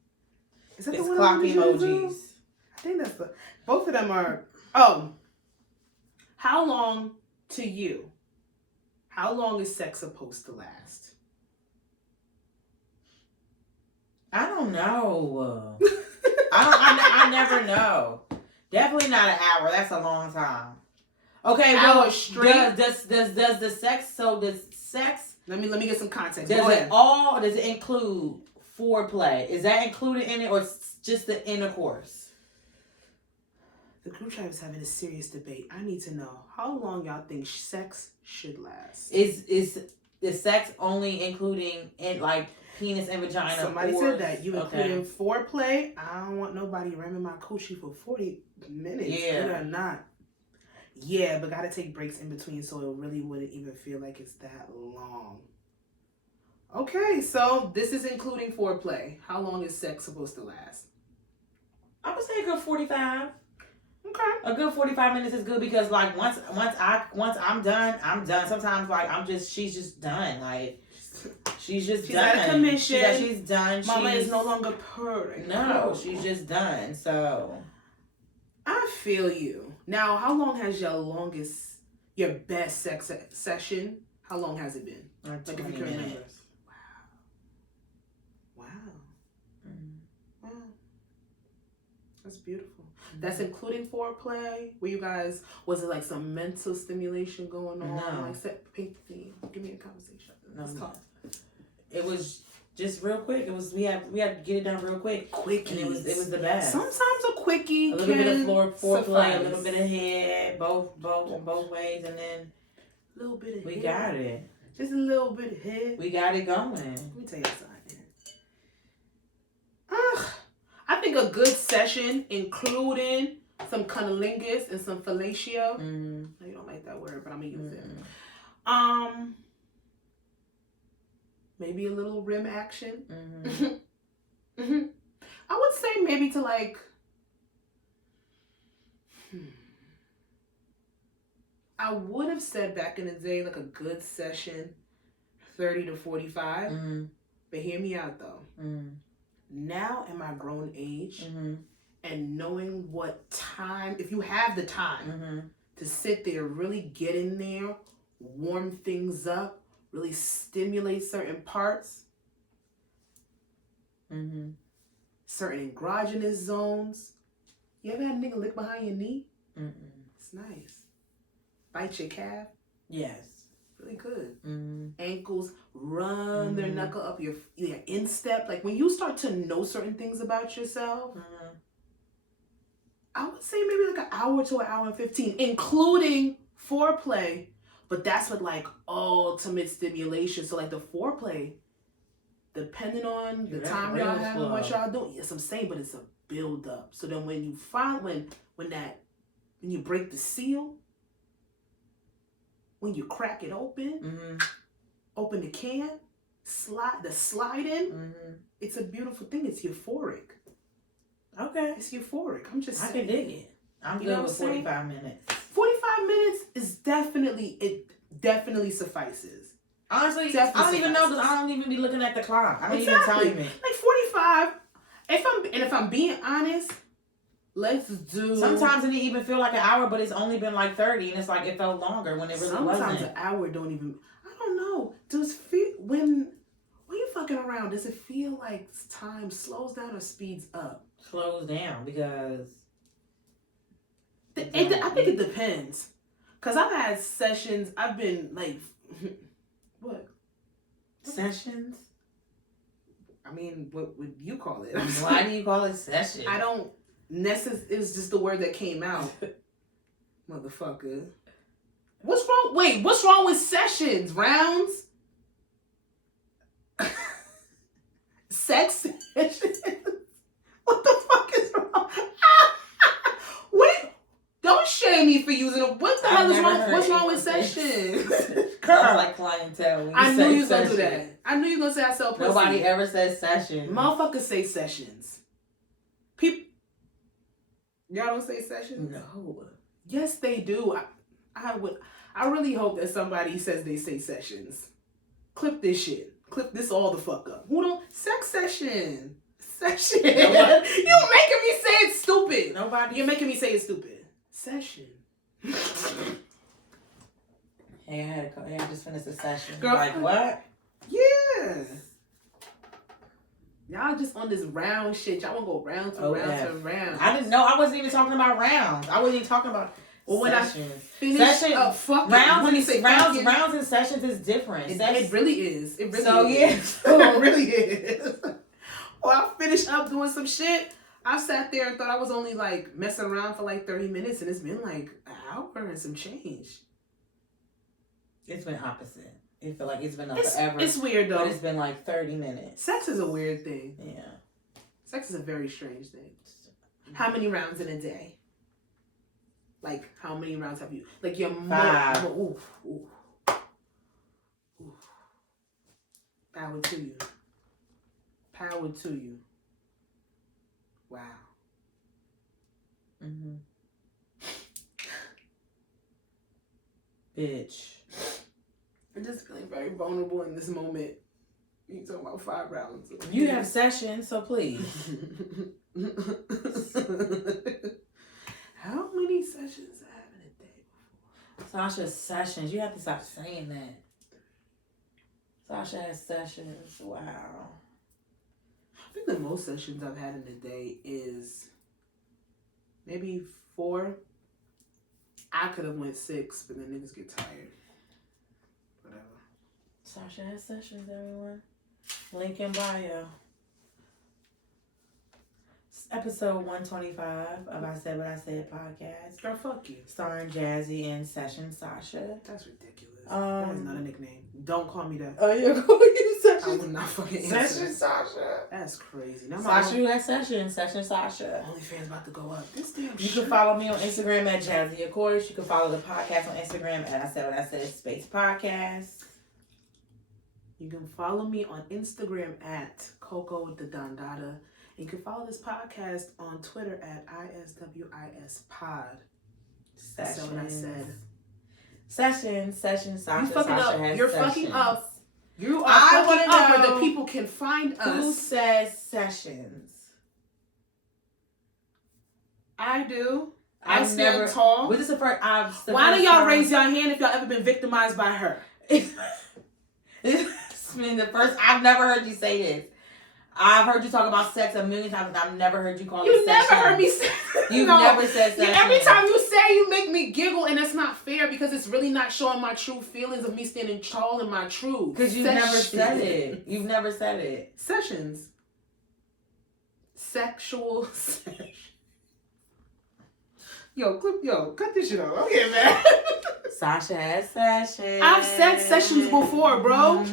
Is that it's the one clock I'm emojis. I think that's the. Both of them are. Oh. How long to you? How long is sex supposed to last? I don't know. I never know. Definitely not an hour. That's a long time. Okay, well, straight. Does the sex? So does sex? Let me get some context. Does it include foreplay? Is that included in it, or just the intercourse? The group chat is having a serious debate. I need to know how long y'all think sex should last. Is the sex only including in like penis and vagina? Somebody said that you including foreplay. I don't want nobody ramming my coochie for 40 minutes. Yeah, or not. Yeah, but gotta take breaks in between so it really wouldn't even feel like it's that long. Okay, so this is including foreplay. How long is sex supposed to last? I would say a good 45. Okay. A good 45 minutes is good because like once I'm done, I'm done. Sometimes like she's just done. Like she's just done. She's out of commission. She's done. Mama is no longer purring. No, she's just done. So I feel you. Now, how long has your best sex session? How long has it been? Like if you can remember. Wow. Wow. That's beautiful. That's including foreplay. Were you guys, was it like some mental stimulation going on? No. Like, paint the theme. Give me a conversation. Let's talk. It was just real quick. It was we had to get it done real quick. Quickies. And it was the best. Sometimes a quickie. A little bit of foreplay, suffice. a little bit of head, both ways, and then a little bit of we head. got it. Just a little bit of head. We got it going. Let me tell you something. I think a good session, including some cunnilingus and some fellatio. Mm-hmm. No, you don't like that word, but I'm gonna use it. Maybe a little rim action. Mm-hmm. I would say maybe to like. I would have said back in the day like a good session, 30 to 45. Mm-hmm. But hear me out though. Mm-hmm. Now in my grown age, mm-hmm. and knowing what time, if you have the time mm-hmm. to sit there, really get in there, warm things up, really stimulate certain parts, mm-hmm. certain erogenous zones. You ever had a nigga lick behind your knee? Mm-mm. It's nice. Bite your calf. Yes. Really good. Mm-hmm. Ankles, run mm-hmm. their knuckle up your instep. Like when you start to know certain things about yourself, Mm-hmm. I would say maybe like an hour to an hour and 15, including foreplay. But that's with like ultimate stimulation. So like the foreplay, depending on the time y'all have and what y'all doing. Yes, I'm saying, but it's a build up. So then when you when you break the seal, when you crack it open, Mm-hmm. open the can, slide in, Mm-hmm. it's a beautiful thing. It's euphoric. Okay. It's euphoric. I'm just saying. I can dig it. I'm good with 45 minutes. 45 minutes is definitely it. definitely suffices. Honestly, Definitely I don't even know suffices. because I don't even be looking at the clock. I don't Exactly. even time it. Like 45. If I'm being honest, let's do. Sometimes it even feel like an hour, but it's only been like 30, and it's like it felt longer when it really sometimes wasn't. Sometimes an hour don't even. I don't know. Does feel when you fucking around? Does it feel like time slows down or speeds up? Slows down because. I think it depends. Cause I've had sessions. I've been like, what? Sessions? I mean, what would you call it? Why do you call it session? I don't. It was just the word that came out. Motherfucker. What's wrong? Wait, what's wrong with sessions? Rounds? Sex sessions? What the fuck is wrong? Wait, don't shame me for using it. What the hell is wrong? What's wrong with sessions? Girl, like clientele. I knew you was gonna do that. I knew you was gonna say I sell pussy. Nobody ever says sessions. Motherfuckers say sessions. People, y'all don't say sessions? No. Yes, they do. I really hope that somebody says they say sessions. Clip this shit. Clip this all the fuck up. Who don't? Sex session. Session. You making me say it's stupid. Nobody. You're making me say it's stupid. Session. Hey, I just finished the session. Girl, like, what? Yeah. Y'all just on this round shit. Y'all want to go round to round to round. I didn't know. I wasn't even talking about rounds. I wasn't even talking about sessions. When I finish up fucking rounds and sessions is different. It really is. It really so, is. Yeah. It really is. Or I finish up doing some shit. I sat there and thought I was only like messing around for like 30 minutes and it's been like an hour and some change. It's been opposite. It feel like it's been forever. It's weird though. But it's been like 30 minutes. Sex is a weird thing. Yeah. Sex is a very strange thing. How many rounds in a day? Like, how many rounds have you? Like, your 5. Oof. Power to you. Power to you. Wow. Mm-hmm. Bitch. I'm just feeling very vulnerable in this moment. You talking about 5 rounds. You have sessions, so please. How many sessions I have in a day before? Sasha's sessions. You have to stop saying that. Sasha has sessions. Wow. I think the most sessions I've had in a day is maybe 4. I could have went 6, but then niggas get tired. Whatever. Sasha has sessions, everyone. Link in bio. Episode 125 of I Said What I Said podcast. Girl, fuck you. Starring Jazzy and Session Sasha. That's ridiculous. That is not a nickname. Don't call me that. Oh, you're calling you Session? I would not fucking answer. Session Sasha. That's crazy. Now Sasha who has Session Sasha. OnlyFans about to go up. This damn You can follow me on Instagram at Jazzy, of course. You can follow the podcast on Instagram at I Said What I Said Space Podcast. You can follow me on Instagram at Coco the Dondada. You can follow this podcast on Twitter at ISWISPod. That's what I said. Session, Sasha. You fucking Sasha up. has You're sessions. fucking up. You are fucking up where the people can find us. Who says sessions? I do. I stand tall. Was this the first? Why don't y'all raise your hand if y'all ever been victimized by her? It's been the first. I've never heard you say this. I've heard you talk about sex a million times, and I've never heard you call it You sessions. never heard me say. You've never said sessions. Every time you say, you make me giggle, and that's not fair because it's really not showing my true feelings of me standing tall in my truth. Because you've never said it. You've never said it. Sessions. Sexual sessions. Yo, cut this shit off. I'm getting mad. Sasha has sessions. I've said sessions before, bro.